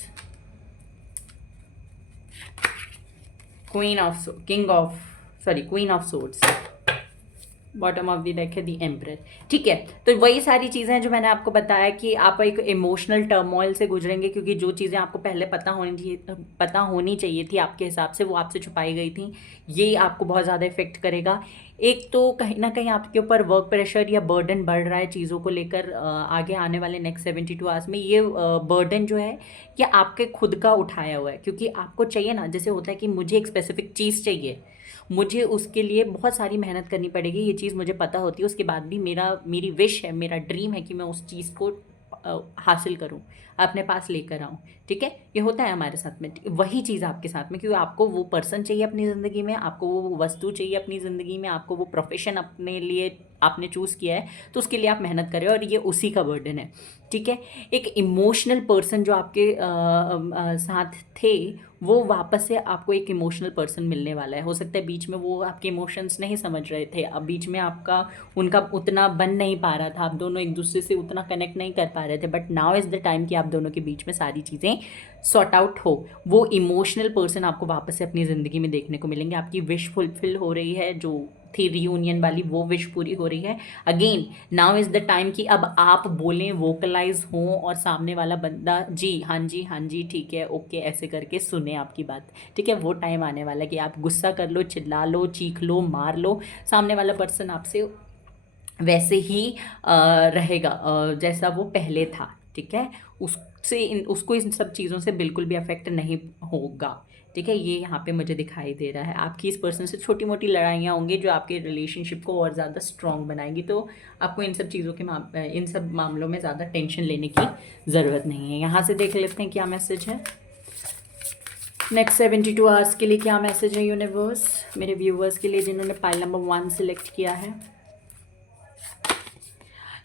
queen of swords, bottom of the deck है दी एम्परर, ठीक है? तो वही सारी चीज़ें हैं जो मैंने आपको बताया कि आप एक इमोशनल टर्मोइल से गुजरेंगे, क्योंकि जो चीज़ें आपको पहले पता होनी चाहिए थी आपके हिसाब से, वो आपसे छुपाई गई थी। ये आपको बहुत ज़्यादा इफेक्ट करेगा। एक तो कहीं ना कहीं आपके ऊपर वर्क प्रेशर या बर्डन बढ़ रहा है चीज़ों को लेकर। आगे आने वाले नेक्स्ट 72 आवर्स में ये बर्डन जो है ये आपके खुद का उठाया हुआ है, क्योंकि आपको चाहिए ना, जैसे होता है कि मुझे एक स्पेसिफिक चीज़ चाहिए, मुझे उसके लिए बहुत सारी मेहनत करनी पड़ेगी, ये चीज़ मुझे पता होती है, उसके बाद भी मेरी विश है, मेरा ड्रीम है कि मैं उस चीज़ को हासिल करूं, अपने पास लेकर आऊं, ठीक है? ये होता है हमारे साथ में, वही चीज़ आपके साथ में, क्योंकि आपको वो पर्सन चाहिए अपनी ज़िंदगी में, आपको वो वस्तु चाहिए अपनी ज़िंदगी में, आपको वो प्रोफेशन अपने लिए आपने चूज़ किया है, तो उसके लिए आप मेहनत करें, और ये उसी का बर्डन है, ठीक है? एक इमोशनल पर्सन जो आपके साथ थे, वो वापस से आपको एक इमोशनल पर्सन मिलने वाला है। हो सकता है बीच में वो आपके इमोशंस नहीं समझ रहे थे, अब बीच में उनका उतना बन नहीं पा रहा था, आप दोनों एक दूसरे से उतना कनेक्ट नहीं कर पा रहे थे, but now is the time कि आप दोनों के बीच में सारी चीज़ें सॉर्ट आउट हो। वो इमोशनल पर्सन आपको वापस से अपनी ज़िंदगी में देखने को मिलेंगे। आपकी विश फुलफिल हो रही है, जो थी रीयूनियन वाली, वो विश पूरी हो रही है। Again now is the time कि अब आप बोलें, वोकलाइज हों, और सामने वाला बंदा जी हाँ जी हाँ जी ठीक है ओके ऐसे करके सुने आपकी बात, ठीक है? वो टाइम आने वाला है कि आप गुस्सा कर लो, चिल्ला लो, चीख लो, मार लो, सामने वाला पर्सन आपसे वैसे ही रहेगा जैसा वो पहले था, ठीक है? उसको इन सब चीज़ों से बिल्कुल भी अफेक्ट नहीं होगा, ठीक है? ये यहाँ पे मुझे दिखाई दे रहा है। आपकी इस पर्सन से छोटी मोटी लड़ाइयाँ होंगी जो आपके रिलेशनशिप को और ज़्यादा स्ट्रॉन्ग बनाएगी, तो आपको इन सब चीज़ों के इन सब मामलों में ज़्यादा टेंशन लेने की ज़रूरत नहीं है। यहाँ से देख लेते हैं क्या मैसेज है। नेक्स्ट 72 आवर्स के लिए क्या मैसेज है यूनिवर्स मेरे व्यूवर्स के लिए जिन्होंने पाइल नंबर 1 सिलेक्ट किया है?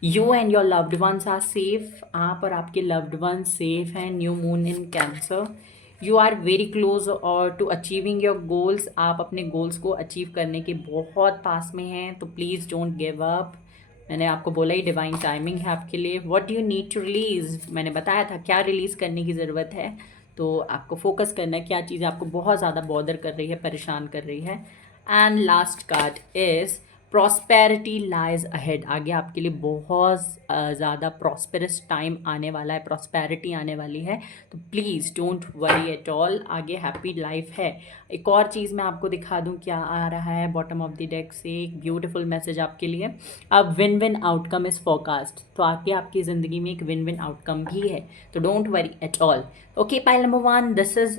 You and your loved ones are safe. आप और आपके लव्ड वंस सेफ हैं। New moon in cancer. You are very close और टू अचीविंग योर गोल्स। आप अपने गोल्स को अचीव करने के बहुत पास में हैं, तो प्लीज़ डोंट गिव अप। मैंने आपको बोला ही डिवाइन टाइमिंग है आपके लिए। What do you need to release, मैंने बताया था क्या रिलीज़ करने की ज़रूरत है। तो आपको फोकस करना है क्या चीज़ आपको बहुत ज़्यादा बॉदर कर रही है, परेशान कर रही है। And last card is prosperity lies ahead. आगे आपके लिए बहुत ज़्यादा प्रॉस्पेरस टाइम आने वाला है, प्रॉस्पेरिटी आने वाली है। तो please don't worry at all, आगे हैप्पी लाइफ है। एक और चीज़ मैं आपको दिखा दूं क्या आ रहा है बॉटम ऑफ द डेक से। एक ब्यूटीफुल मैसेज आपके लिए। अब win win outcome is forecast. तो आगे आपकी ज़िंदगी में एक विन विन आउटकम भी है, तो don't worry at all. Okay pile number 1,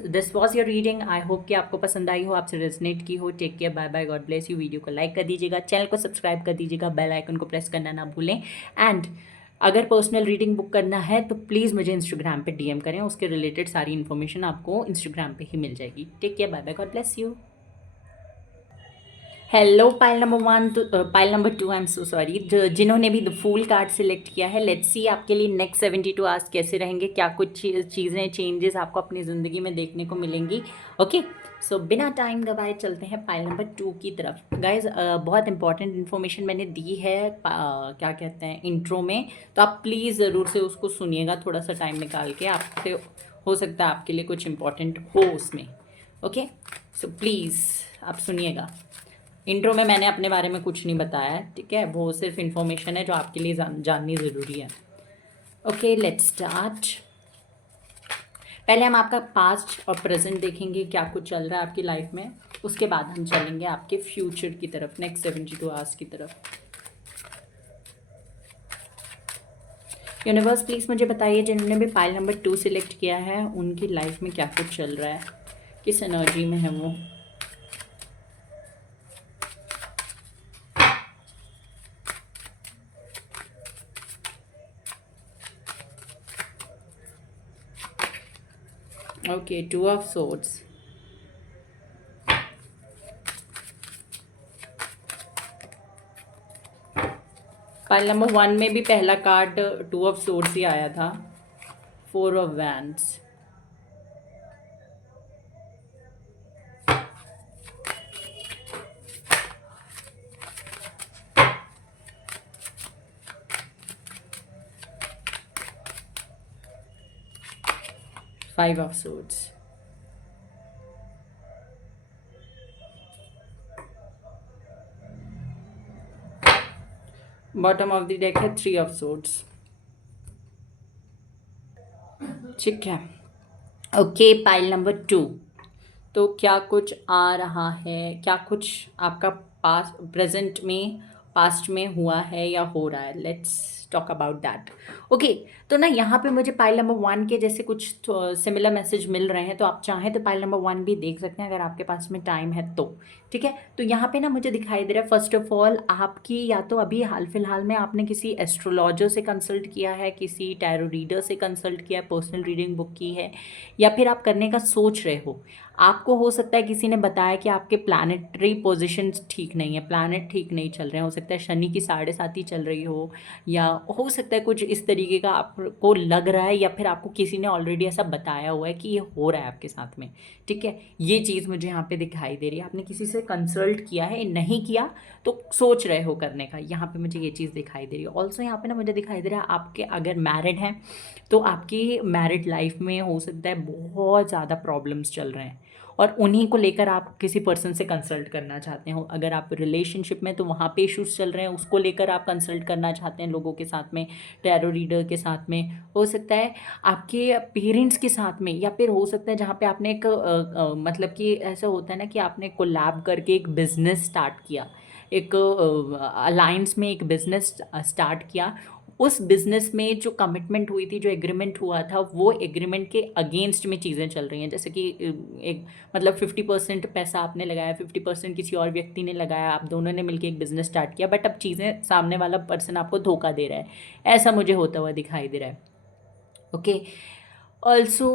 this was your reading. I hope कि आपको पसंद आई हो, आपसे रेजनेट की हो। Take care, bye bye, God bless you. Video को लाइक कर दीजिएगा, चैनल को सब्सक्राइब कर दीजिएगा, बेल आइकन को प्रेस करना ना भूलें। एंड अगर पर्सनल रीडिंग बुक करना है तो प्लीज़ मुझे इंस्टाग्राम पे डीएम करें, उसके रिलेटेड सारी इन्फॉर्मेशन आपको इंस्टाग्राम पे ही मिल जाएगी। Take care, bye bye, God bless you. Hello pile number 1 pile number 2, I am so sorry, जिन्होंने भी द फूल कार्ड सिलेक्ट किया है। लेट्स सी आपके लिए नेक्स्ट 72 आवर्स कैसे रहेंगे, क्या कुछ चीज़ें चेंजेस आपको अपनी ज़िंदगी में देखने को मिलेंगी। ओके सो बिना टाइम गवाए चलते हैं पाइल नंबर 2 की तरफ। गाइज बहुत इंपॉर्टेंट इन्फॉर्मेशन मैंने दी है क्या कहते हैं इंट्रो में, तो आप प्लीज़ ज़रूर से उसको सुनिएगा थोड़ा सा टाइम निकाल के। आपसे हो सकता है आपके लिए कुछ इंपॉर्टेंट हो उसमें। ओके सो प्लीज़ आप सुनिएगा। इंट्रो में मैंने अपने बारे में कुछ नहीं बताया है, ठीक है, वो सिर्फ इन्फॉर्मेशन है जो आपके लिए जाननी ज़रूरी है। Okay let's start. पहले हम आपका पास्ट और प्रेजेंट देखेंगे क्या कुछ चल रहा है आपकी लाइफ में, उसके बाद हम चलेंगे आपके फ्यूचर की तरफ, नेक्स्ट 72 आवर्स की तरफ। यूनिवर्स प्लीज़ मुझे बताइए जिन्होंने भी पाइल नंबर 2 सिलेक्ट किया है उनकी लाइफ में क्या कुछ चल रहा है, किस एनर्जी में है वो। Okay 2 of swords. Pile number 1 में भी पहला कार्ड 2 ऑफ सोर्ड्स ही आया था, 4 of wands. Five of swords. Bottom of the deck है 3 ऑफ सोर्ड्स। ठीक है ओके पाइल नंबर 2, तो क्या कुछ आ रहा है, क्या कुछ आपका पास्ट में हुआ है या हो रहा है। Let's talk about that. Okay तो ना यहाँ पे मुझे पाइल नंबर 1 के जैसे कुछ सिमिलर मैसेज मिल रहे हैं, तो आप चाहें तो पाइल नंबर 1 भी देख सकते हैं अगर आपके पास में टाइम है तो। ठीक है तो यहाँ पे ना मुझे दिखाई दे रहा है फर्स्ट ऑफ ऑल आपकी या तो अभी हाल फिलहाल में आपने किसी एस्ट्रोलॉजर से कंसल्ट किया है, किसी टैरो रीडर से कंसल्ट किया है, पर्सनल रीडिंग बुक की है, या फिर आप करने का सोच रहे हो। आपको हो सकता है किसी ने बताया कि आपके प्लानिटरी पोजीशंस ठीक नहीं है, प्लानट ठीक नहीं चल रहे हैं, हो सकता है शनि की 7.5 चल रही हो, या हो सकता है कुछ इस तरीके का आपको लग रहा है, या फिर आपको किसी ने ऑलरेडी ऐसा बताया हुआ है कि ये हो रहा है आपके साथ में। ठीक है ये चीज़ मुझे यहाँ पे दिखाई दे रही है। आपने किसी से कंसल्ट किया है, नहीं किया तो सोच रहे हो करने का, यहाँ पे मुझे ये चीज़ दिखाई दे रही है। ऑल्सो यहाँ पे ना मुझे दिखाई दे रहा है आपके अगर मैरिड हैं तो आपकी मैरिड लाइफ में हो सकता है बहुत ज़्यादा प्रॉब्लम्स चल रहे हैं और उन्हीं को लेकर आप किसी पर्सन से कंसल्ट करना चाहते हो। अगर आप रिलेशनशिप में तो वहाँ पे इश्यूज चल रहे हैं, उसको लेकर आप कंसल्ट करना चाहते हैं लोगों के साथ में, टैरो रीडर के साथ में, हो सकता है आपके पेरेंट्स के साथ में, या फिर हो सकता है जहाँ पे आपने एक मतलब कि ऐसा होता है ना कि आपने कोलैब करके एक बिज़नेस स्टार्ट किया, एक अलायंस में एक बिज़नेस स्टार्ट किया। उस बिज़नेस में जो कमिटमेंट हुई थी, जो एग्रीमेंट हुआ था, वो एग्रीमेंट के अगेंस्ट में चीज़ें चल रही हैं। जैसे कि एक मतलब 50% पैसा आपने लगाया, 50% किसी और व्यक्ति ने लगाया, आप दोनों ने मिलकर एक बिज़नेस स्टार्ट किया, बट अब चीज़ें सामने वाला पर्सन आपको धोखा दे रहा है, ऐसा मुझे होता हुआ दिखाई दे रहा है। ओके ऑल्सो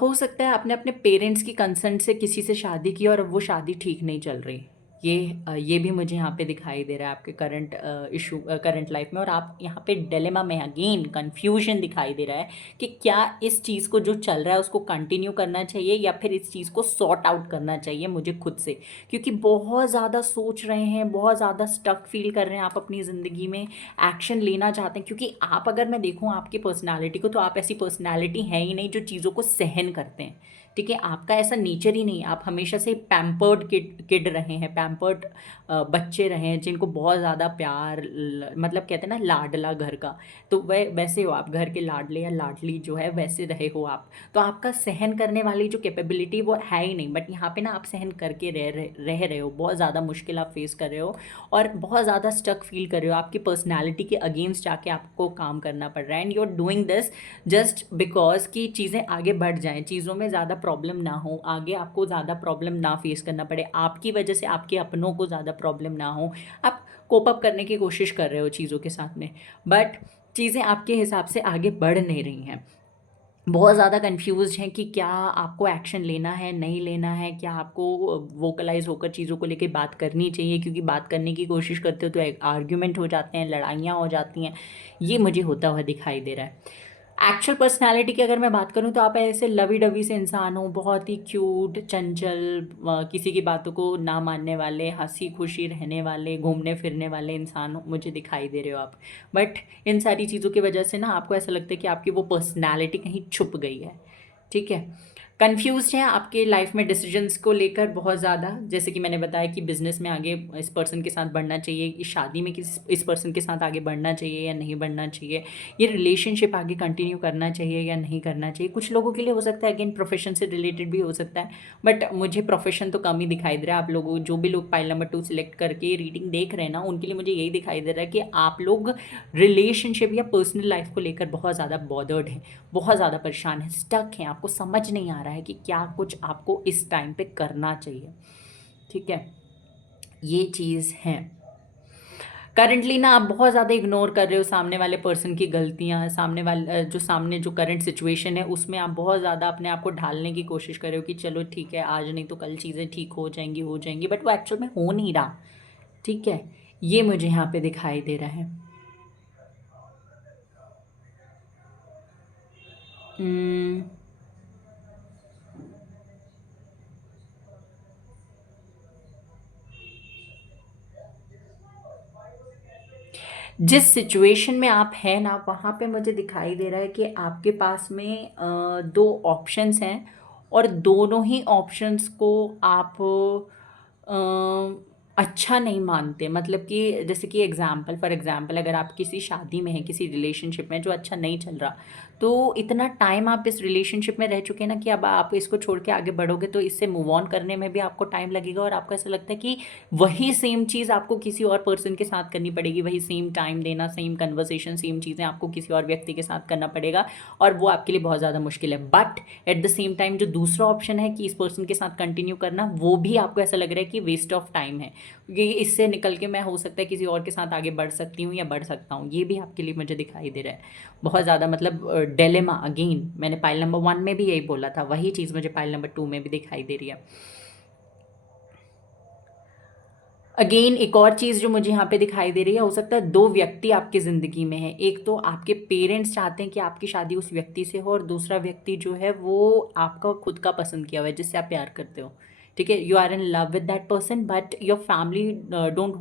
हो सकता है आपने अपने पेरेंट्स की कंसेंट से किसी से शादी की और अब वो शादी ठीक नहीं चल रही। ये भी मुझे यहाँ पे दिखाई दे रहा है आपके करंट इशू करंट लाइफ में, और आप यहाँ पे डिलेमा में अगेन कन्फ्यूजन दिखाई दे रहा है कि क्या इस चीज़ को जो चल रहा है उसको कंटिन्यू करना चाहिए या फिर इस चीज़ को सॉर्ट आउट करना चाहिए मुझे खुद से। क्योंकि बहुत ज़्यादा सोच रहे हैं, बहुत ज़्यादा स्टक फील कर रहे हैं आप अपनी ज़िंदगी में, एक्शन लेना चाहते हैं। क्योंकि आप, अगर मैं देखूँ आपकी पर्सनालिटी को, तो आप ऐसी पर्सनालिटी है ही नहीं जो चीज़ों को सहन करते हैं। ठीक है, आपका ऐसा नेचर ही नहीं है। आप हमेशा से पैम्पर्ड किड रहे हैं, पैम्पर्ड बच्चे रहे हैं जिनको बहुत ज़्यादा प्यार मतलब कहते हैं ना लाडला घर का, तो वह वैसे हो आप, घर के लाडले या लाडली जो है वैसे रहे हो आप। तो आपका सहन करने वाली जो कैपेबिलिटी वो है ही नहीं। बट यहाँ पे ना आप सहन करके रह रहे हो, बहुत ज़्यादा मुश्किल आप फेस कर रहे हो और बहुत ज़्यादा स्टक फील कर रहे हो। आपकी पर्सनैलिटी के अगेंस्ट जाके आपको काम करना पड़ रहा है, and you are doing this just because कि चीज़ें आगे बढ़ जाएं, चीज़ों में ज़्यादा प्रॉब्लम ना हो, आगे आपको ज़्यादा प्रॉब्लम ना फेस करना पड़े, आपकी वजह से आपके अपनों को ज़्यादा प्रॉब्लम ना हो। आप कोप अप करने की कोशिश कर रहे हो चीज़ों के साथ में, बट चीज़ें आपके हिसाब से आगे बढ़ नहीं रही हैं। बहुत ज़्यादा कन्फ्यूज़्ड हैं कि क्या आपको एक्शन लेना है, नहीं लेना है, क्या आपको वोकलाइज़ होकर चीज़ों को लेके बात करनी चाहिए, क्योंकि बात करने की कोशिश करते हो तो एक आर्ग्यूमेंट हो जाते हैं, लड़ाइयाँ हो जाती हैं। ये मुझे होता हुआ दिखाई दे रहा है। एक्चुअल पर्सनैलिटी की अगर मैं बात करूँ तो आप ऐसे लवी डवी से इंसान हो, बहुत ही क्यूट, चंचल, किसी की बातों को ना मानने वाले, हंसी खुशी रहने वाले, घूमने फिरने वाले इंसान मुझे दिखाई दे रहे हो आप। बट इन सारी चीज़ों की वजह से ना आपको ऐसा लगता है कि आपकी वो पर्सनैलिटी कहीं छुप गई है। ठीक है, कन्फ्यूज़्ड हैं आपके लाइफ में डिसीजंस को लेकर बहुत ज़्यादा। जैसे कि मैंने बताया कि बिज़नेस में आगे इस पर्सन के साथ बढ़ना चाहिए, इस शादी में इस पर्सन के साथ आगे बढ़ना चाहिए या नहीं बढ़ना चाहिए, ये रिलेशनशिप आगे कंटिन्यू करना चाहिए या नहीं करना चाहिए। कुछ लोगों के लिए हो सकता है अगेन प्रोफेशन से रिलेटेड भी हो सकता है, बट मुझे प्रोफेशन तो कम ही दिखाई दे रहा है। आप लोगों, जो भी लोग पाइल नंबर 2 सिलेक्ट करके रीडिंग देख रहे हैं ना, उनके लिए मुझे यही दिखाई दे रहा है कि आप लोग रिलेशनशिप या पर्सनल लाइफ को लेकर बहुत ज़्यादा बॉदर्ड हैं, बहुत ज़्यादा परेशान हैं, स्टक हैं। आपको समझ नहीं आ रहा है कि क्या कुछ आपको इस टाइम पे करना चाहिए। ठीक है, ये चीज़ है। करंटली ना आप बहुत ज़्यादा इग्नोर कर रहे हो सामने वाले पर्सन की गलतियाँ, सामने वाले जो सामने जो करंट सिचुएशन है उसमें आप बहुत ज़्यादा अपने आप को ढालने की कोशिश कर रहे हो कि चलो ठीक है, आज नहीं तो कल चीज़ें ठीक हो जाएंगी, बट वो एक्चुअल में हो नहीं रहा। ठीक है, ये मुझे यहाँ पे दिखाई दे रहा है। हम्म, जिस सिचुएशन में आप हैं ना, वहाँ पे मुझे दिखाई दे रहा है कि आपके पास में दो ऑप्शंस हैं, और दोनों ही ऑप्शंस को आप अच्छा नहीं मानते। मतलब कि जैसे कि एग्जाम्पल फॉर एग्जाम्पल, अगर आप किसी शादी में हैं, किसी रिलेशनशिप में जो अच्छा नहीं चल रहा, तो इतना टाइम आप इस रिलेशनशिप में रह चुके हैं ना कि अब आप इसको छोड़ के आगे बढ़ोगे तो इससे मूव ऑन करने में भी आपको टाइम लगेगा, और आपको ऐसा लगता है कि वही सेम चीज़ आपको किसी और पर्सन के साथ करनी पड़ेगी, वही सेम टाइम देना, सेम कन्वर्सेशन, सेम चीज़ें आपको किसी और व्यक्ति के साथ करना पड़ेगा, और वो आपके लिए बहुत ज़्यादा मुश्किल है। But at the same time जो दूसरा ऑप्शन है कि इस पर्सन के साथ कंटिन्यू करना, वो भी आपको ऐसा लग रहा है कि वेस्ट ऑफ टाइम है, क्योंकि इससे निकल के मैं हो सकता है किसी और के साथ आगे बढ़ सकती हूँ या बढ़ सकता हूँ। ये भी आपके लिए मुझे दिखाई दे रहा है बहुत ज़्यादा, मतलब डिलेमा। अगेन मैंने पाइल नंबर 1 में भी यही बोला था, वही चीज़ मुझे पाइल नंबर 2 में भी दिखाई दे रही है। अगेन एक और चीज़ जो मुझे यहाँ पे दिखाई दे रही है, हो सकता है दो व्यक्ति आपकी ज़िंदगी में है। एक तो आपके पेरेंट्स चाहते हैं कि आपकी शादी उस व्यक्ति से हो, और दूसरा व्यक्ति जो है वो आपका खुद का पसंद किया हुआ है, जिससे आप प्यार करते हो। ठीक है, you are in love with that person, but your family don't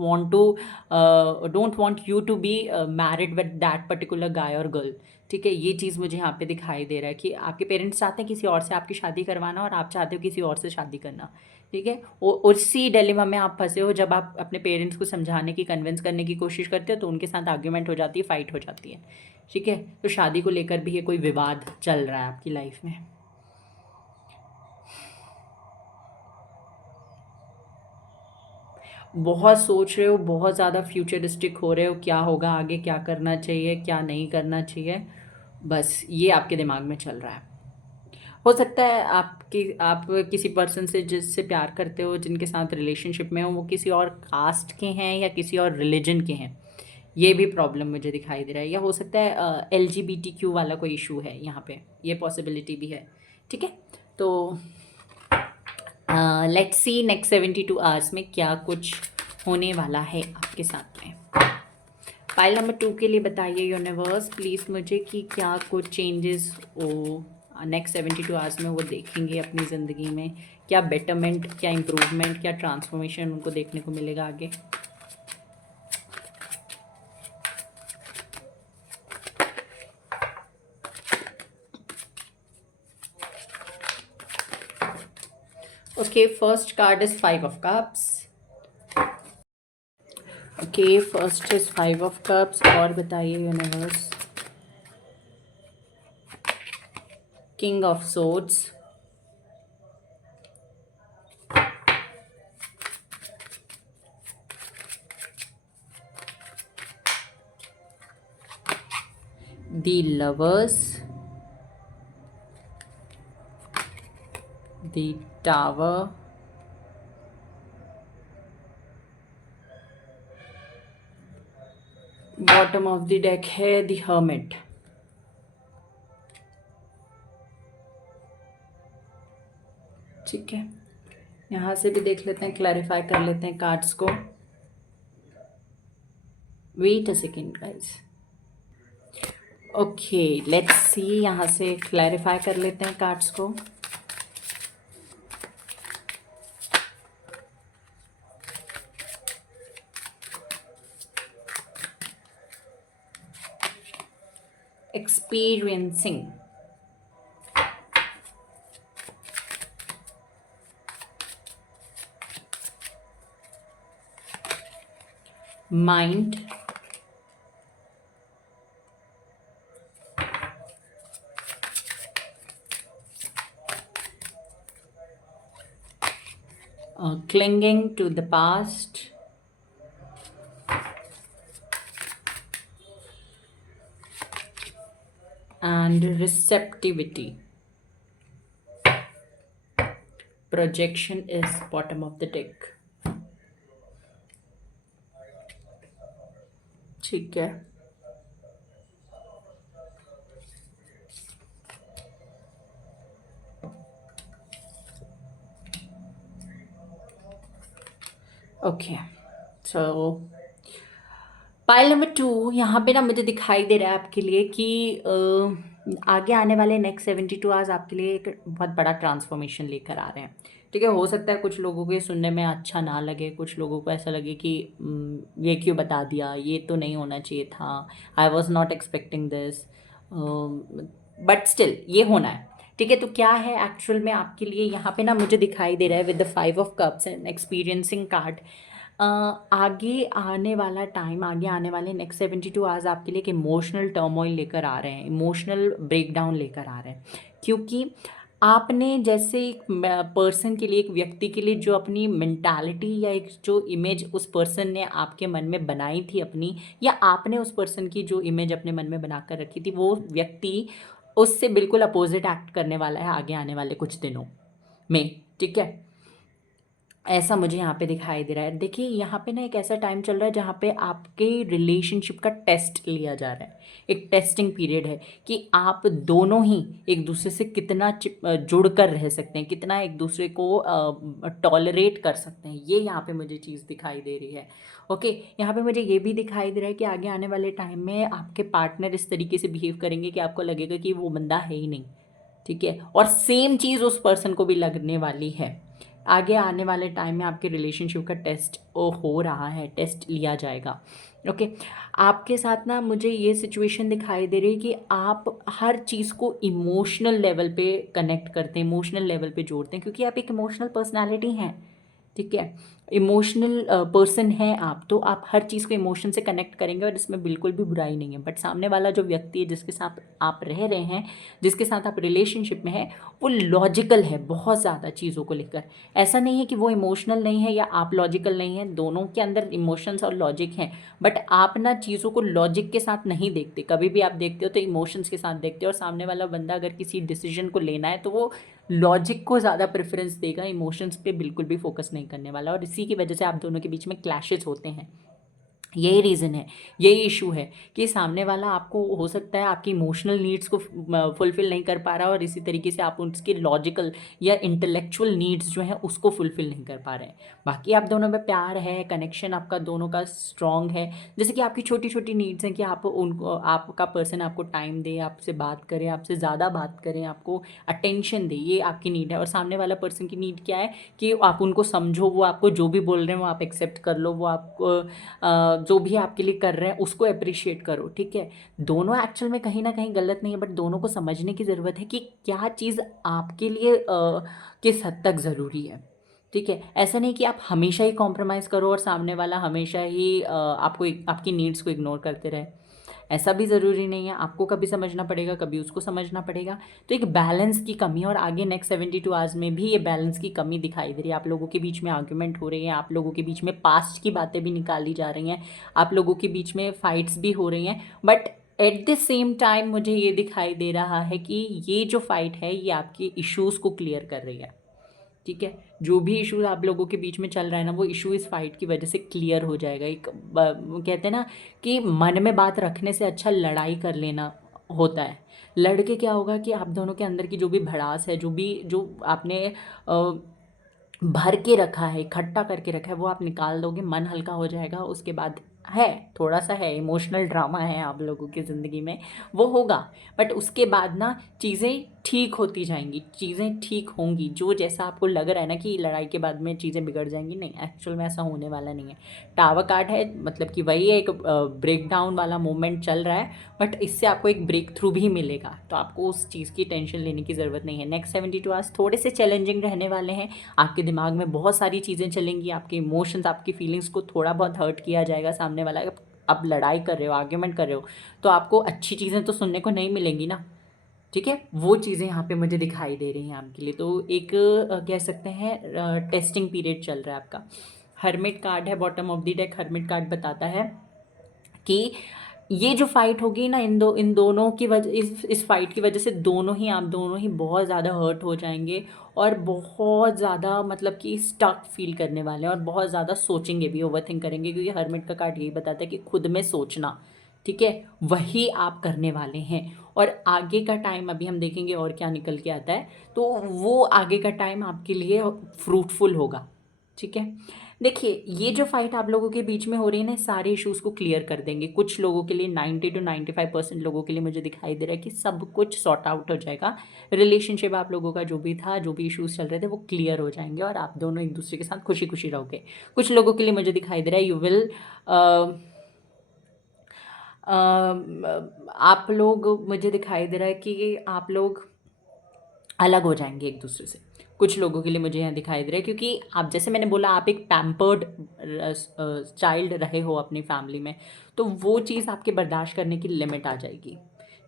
want you to be married with that particular guy और गर्ल। ठीक है, ये चीज़ मुझे यहाँ पे दिखाई दे रहा है कि आपके पेरेंट्स चाहते हैं किसी और से आपकी शादी करवाना, और आप चाहते हो किसी और से शादी करना। ठीक है, उसी डिलेमा में आप फंसे हो। जब आप अपने पेरेंट्स को समझाने की, कन्विंस करने की कोशिश करते हो, तो उनके साथ आर्ग्यूमेंट हो जाती है, फाइट हो जाती है। ठीक है, तो शादी को लेकर भी ये कोई विवाद चल रहा है आपकी लाइफ में। बहुत सोच रहे हो, बहुत ज़्यादा फ्यूचरिस्टिक हो रहे हो, क्या होगा आगे, क्या करना चाहिए, क्या नहीं करना चाहिए, बस ये आपके दिमाग में चल रहा है। हो सकता है आप किसी पर्सन से जिससे प्यार करते हो, जिनके साथ रिलेशनशिप में हो, वो किसी और कास्ट के हैं या किसी और रिलीजन के हैं। ये भी प्रॉब्लम मुझे दिखाई दे रहा है, या हो सकता है LGBTQ वाला कोई इशू है यहाँ पे, ये पॉसिबिलिटी भी है। ठीक है, तो लेट्स सी नेक्स्ट 72 आवर्स में क्या कुछ होने वाला है आपके साथ में। पाइल नंबर 2 के लिए बताइए यूनिवर्स प्लीज़ मुझे कि क्या कुछ चेंजेस वो नेक्स्ट 72 आवर्स में वो देखेंगे अपनी ज़िंदगी में, क्या बेटरमेंट, क्या इम्प्रूवमेंट, क्या ट्रांसफॉर्मेशन उनको देखने को मिलेगा आगे। Okay, first card is 5 of cups. Okay, first is 5 of cups. और बताइए universe. King of swords, the lovers, the tower, bottom of the deck है the hermit। ठीक है, यहाँ से भी देख लेते हैं, क्लैरिफाई कर लेते हैं कार्ड्स को। Wait a second guys. Okay, let's see, यहाँ से क्लैरिफाई कर लेते हैं कार्ड्स को। Experiencing, mind, clinging to the past, and receptivity. Projection is bottom of the deck। ठीक है, ओके, सो पाइल नंबर 2 यहाँ पे ना मुझे दिखाई दे रहा है आपके लिए कि आगे आने वाले नेक्स्ट 72 आवर्स आपके लिए एक बहुत बड़ा ट्रांसफॉर्मेशन लेकर आ रहे हैं। ठीक है, हो सकता है कुछ लोगों को ये सुनने में अच्छा ना लगे, कुछ लोगों को ऐसा लगे कि ये क्यों बता दिया, ये तो नहीं होना चाहिए था, I was not expecting this, but still ये होना है। ठीक है, तो क्या है एक्चुअल में आपके लिए यहाँ पे ना मुझे दिखाई दे रहा है with the 5 of cups and experiencing card. आगे आने वाला टाइम, आगे आने वाले नेक्स्ट 72 आवर्स आपके लिए एक इमोशनल टर्मोइल लेकर आ रहे हैं, इमोशनल ब्रेकडाउन लेकर आ रहे हैं। क्योंकि आपने जैसे एक पर्सन के लिए, एक व्यक्ति के लिए जो अपनी मेंटालिटी या एक जो इमेज उस पर्सन ने आपके मन में बनाई थी अपनी, या आपने उस पर्सन की जो इमेज अपने मन में बना कर रखी थी, वो व्यक्ति उससे बिल्कुल अपोजिट एक्ट करने वाला है आगे आने वाले कुछ दिनों में। ठीक है, ऐसा मुझे यहाँ पे दिखाई दे रहा है। देखिए, यहाँ पे ना एक ऐसा टाइम चल रहा है जहाँ पे आपके रिलेशनशिप का टेस्ट लिया जा रहा है, एक टेस्टिंग पीरियड है कि आप दोनों ही एक दूसरे से कितना जुड़ कर रह सकते हैं, कितना एक दूसरे को टॉलरेट कर सकते हैं। ये यहाँ पे मुझे चीज़ दिखाई दे रही है। ओके, यहाँ पे मुझे ये भी दिखाई दे रहा है कि आगे आने वाले टाइम में आपके पार्टनर इस तरीके से बिहेव करेंगे कि आपको लगेगा कि वो बंदा है ही नहीं। ठीक है, और सेम चीज़ उस पर्सन को भी लगने वाली है। आगे आने वाले टाइम में आपके रिलेशनशिप का टेस्ट हो रहा है, टेस्ट लिया जाएगा। ओके, आपके साथ ना मुझे ये सिचुएशन दिखाई दे रही है कि आप हर चीज़ को इमोशनल लेवल पे कनेक्ट करते हैं, इमोशनल लेवल पे जोड़ते हैं, क्योंकि आप एक इमोशनल पर्सनालिटी हैं। ठीक है, इमोशनल पर्सन है आप, तो आप हर चीज़ को इमोशन से कनेक्ट करेंगे और इसमें बिल्कुल भी बुराई नहीं है। बट सामने वाला जो व्यक्ति है जिसके साथ आप रह रहे हैं, जिसके साथ आप रिलेशनशिप में हैं, वो लॉजिकल है बहुत ज़्यादा चीज़ों को लेकर। ऐसा नहीं है कि वो इमोशनल नहीं है या आप लॉजिकल नहीं हैं, दोनों के अंदर इमोशंस और लॉजिक हैं। बट आप ना चीज़ों को लॉजिक के साथ नहीं देखते, कभी भी आप देखते हो तो इमोशंस के साथ देखते हो। और सामने वाला बंदा अगर किसी डिसीजन को लेना है तो वो लॉजिक को ज़्यादा प्रेफरेंस देगा, इमोशंस पे बिल्कुल भी फोकस नहीं करने वाला, और इसी की वजह से आप दोनों के बीच में क्लैशेस होते हैं। यही रीज़न है, यही इशू है कि सामने वाला आपको हो सकता है आपकी इमोशनल नीड्स को फुलफ़िल नहीं कर पा रहा, और इसी तरीके से आप उसकी लॉजिकल या इंटेलेक्चुअल नीड्स जो हैं उसको फुलफ़िल नहीं कर पा रहे हैं। बाकी आप दोनों में प्यार है, कनेक्शन आपका दोनों का स्ट्रॉन्ग है। जैसे कि आपकी छोटी-छोटी नीड्स हैं कि आप उनको, आपका पर्सन आपको टाइम दे, आपसे बात करे, आपसे ज़्यादा बात करें, आपको अटेंशन दे, ये आपकी नीड है। और सामने वाला पर्सन की नीड क्या है कि आप उनको समझो, वो आपको जो भी बोल रहे हैं वो आप एक्सेप्ट कर लो, वो आपको जो भी आपके लिए कर रहे हैं उसको अप्रिशिएट करो, ठीक है। दोनों एक्चुअल में कहीं ना कहीं गलत नहीं है, बट दोनों को समझने की ज़रूरत है कि क्या चीज़ आपके लिए किस हद तक ज़रूरी है, ठीक है। ऐसा नहीं कि आप हमेशा ही कॉम्प्रोमाइज़ करो और सामने वाला हमेशा ही आपको आपकी नीड्स को इग्नोर करते रहे। ऐसा भी ज़रूरी नहीं है, आपको कभी समझना पड़ेगा, कभी उसको समझना पड़ेगा। तो एक बैलेंस की कमी है, और आगे नेक्स्ट 72 आवर्स में भी ये बैलेंस की कमी दिखाई दे रही है। आप लोगों के बीच में आर्ग्यूमेंट हो रही है, आप लोगों के बीच में पास्ट की बातें भी निकाली जा रही हैं, आप लोगों के बीच में फाइट्स भी हो रही हैं, but at the same time मुझे ये दिखाई दे रहा है कि ये जो फाइट है ये आपके इश्यूज़ को क्लियर कर रही है, ठीक है। जो भी इशू आप लोगों के बीच में चल रहा है ना, वो इशू इस फाइट की वजह से क्लियर हो जाएगा। एक कहते हैं ना कि मन में बात रखने से अच्छा लड़ाई कर लेना होता है। लड़के क्या होगा कि आप दोनों के अंदर की जो भी भड़ास है, जो आपने भर के रखा है, इकट्ठा करके रखा है, वो आप निकाल दोगे, मन हल्का हो जाएगा। उसके बाद है, थोड़ा सा है, इमोशनल ड्रामा है आप लोगों की ज़िंदगी में, वो होगा, बट उसके बाद ना चीज़ें ठीक होती जाएंगी, चीज़ें ठीक होंगी। जो जैसा आपको लग रहा है ना कि लड़ाई के बाद में चीज़ें बिगड़ जाएंगी, नहीं, एक्चुअल में ऐसा होने वाला नहीं है। टावर कार्ड है, मतलब कि वही एक ब्रेक डाउन वाला मोमेंट चल रहा है, बट इससे आपको एक ब्रेक थ्रू भी मिलेगा, तो आपको उस चीज़ की टेंशन लेने की ज़रूरत नहीं है। नेक्स्ट 72 आवर्स थोड़े से चैलेंजिंग रहने वाले हैं। आपके दिमाग में बहुत सारी चीज़ें चलेंगी, आपके इमोशंस, आपकी फीलिंग्स को थोड़ा बहुत हर्ट किया जाएगा। सामने वाला, आप लड़ाई कर रहे हो, आर्ग्यूमेंट कर रहे हो, तो आपको अच्छी चीज़ें तो सुनने को नहीं मिलेंगी ना, ठीक है। वो चीज़ें यहाँ पे मुझे दिखाई दे रही हैं आपके लिए। तो एक कह सकते हैं टेस्टिंग पीरियड चल रहा है आपका। हर्मिट कार्ड है bottom of the deck. Hermit card बताता है कि ये जो फाइट होगी ना, इन दोनों की वजह, इस फाइट की वजह से आप दोनों ही बहुत ज़्यादा हर्ट हो जाएंगे, और बहुत ज़्यादा मतलब कि स्टक फील करने वाले हैं, और बहुत ज़्यादा सोचेंगे भी, ओवर थिंक करेंगे, क्योंकि हर्मिट का कार्ड यही बताता है कि खुद में सोचना, ठीक है, वही आप करने वाले हैं। और आगे का टाइम अभी हम देखेंगे और क्या निकल के आता है, तो वो आगे का टाइम आपके लिए फ्रूटफुल होगा, ठीक है। देखिए, ये जो फाइट आप लोगों के बीच में हो रही है ना, सारे इश्यूज़ को क्लियर कर देंगे। कुछ लोगों के लिए 90 to 95% लोगों के लिए मुझे दिखाई दे रहा है कि सब कुछ सॉर्ट आउट हो जाएगा। रिलेशनशिप आप लोगों का जो भी था, जो भी इश्यूज़ चल रहे थे, वो क्लियर हो जाएंगे, और आप दोनों एक दूसरे के साथ खुशी खुशी रहोगे। कुछ लोगों के लिए मुझे दिखाई दे रहा है यू विल आप लोग, मुझे दिखाई दे रहा है कि आप लोग अलग हो जाएंगे एक दूसरे से। कुछ लोगों के लिए मुझे यहाँ दिखाई दे रहा है, क्योंकि आप, जैसे मैंने बोला, आप एक पैम्पर्ड चाइल्ड रहे हो अपनी फैमिली में, तो वो चीज़ आपके बर्दाश्त करने की लिमिट आ जाएगी,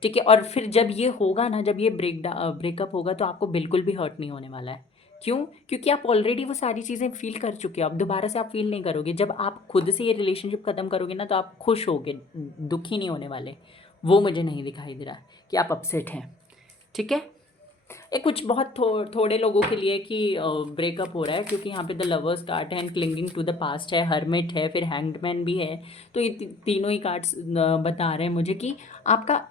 ठीक है। और फिर जब ये होगा ना, जब ये ब्रेकअप होगा, तो आपको बिल्कुल भी हर्ट नहीं होने वाला है। क्यों? क्योंकि आप ऑलरेडी वो सारी चीज़ें फील कर चुके हो। अब दोबारा से आप फील नहीं करोगे। जब आप खुद से ये रिलेशनशिप ख़त्म करोगे ना, तो आप खुश होगे, दुखी नहीं होने वाले। वो मुझे नहीं दिखाई दे रहा कि आप अपसेट हैं, ठीक है। ये कुछ बहुत थोड़े लोगों के लिए कि ब्रेकअप हो रहा है, क्योंकि यहाँ पे द लवर्स कार्ड है, and clinging to the past है, हर्मिट है, फिर हैंग्डमैन भी है। तो ये तीनों ही कार्ड्स बता रहे हैं मुझे कि आपका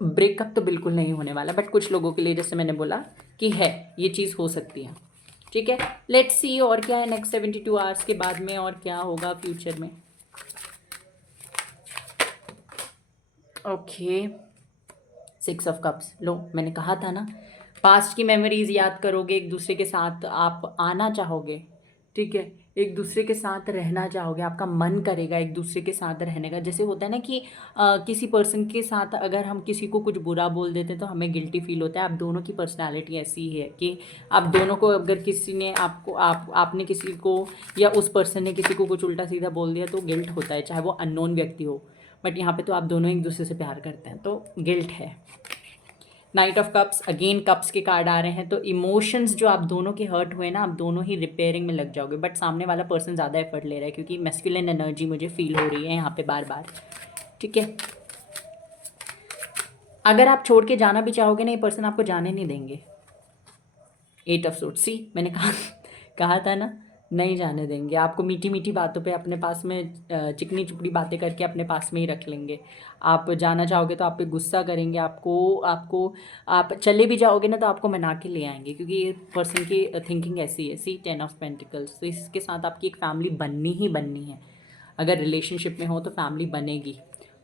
ब्रेकअप तो बिल्कुल नहीं होने वाला, बट कुछ लोगों के लिए, जैसे मैंने बोला कि है, ये चीज़ हो सकती है, ठीक है। लेट्स सी और क्या है नेक्स्ट 72 आवर्स के बाद में, और क्या होगा फ्यूचर में। Okay, 6 of cups. लो, मैंने कहा था ना, पास्ट की मेमोरीज याद करोगे, एक दूसरे के साथ आप आना चाहोगे, ठीक है, एक दूसरे के साथ रहना चाहोगे, आपका मन करेगा एक दूसरे के साथ रहने का। जैसे होता है ना कि किसी पर्सन के साथ अगर हम किसी को कुछ बुरा बोल देते हैं तो हमें गिल्टी फील होता है। आप दोनों की पर्सनालिटी ऐसी ही है कि आप दोनों को, अगर किसी ने आपको, आपने किसी को, या उस पर्सन ने किसी को कुछ उल्टा सीधा बोल दिया, तो गिल्ट होता है, चाहे वो अननोन व्यक्ति हो। बट यहाँ पे तो आप दोनों एक दूसरे से प्यार करते हैं, तो गिल्ट है। Night of cups, again cups के कार्ड आ रहे हैं, तो इमोशंस जो आप दोनों के हर्ट हुए ना, आप दोनों ही रिपेयरिंग में लग जाओगे। बट सामने वाला पर्सन ज़्यादा एफर्ट ले रहा है, क्योंकि मैस्कुलिन एनर्जी मुझे फील हो रही है यहाँ पे बार बार, ठीक है। अगर आप छोड़ के जाना भी चाहोगे ना, ये पर्सन आपको जाने नहीं देंगे। 8 ऑफ सूट, सी मैंने कहा था ना, नहीं जाने देंगे आपको। मीठी मीठी बातों पे अपने पास में चिकनी चुपड़ी बातें करके अपने पास में ही रख लेंगे। आप जाना चाहोगे तो आप पे गुस्सा करेंगे, आपको आपको आप चले भी जाओगे ना तो आपको मना के ले आएंगे, क्योंकि ये पर्सन की थिंकिंग ऐसी है। सी 10 ऑफ पेंटिकल्स, तो इसके साथ आपकी एक फैमिली बननी ही बननी है। अगर रिलेशनशिप में हो तो फैमिली बनेगी।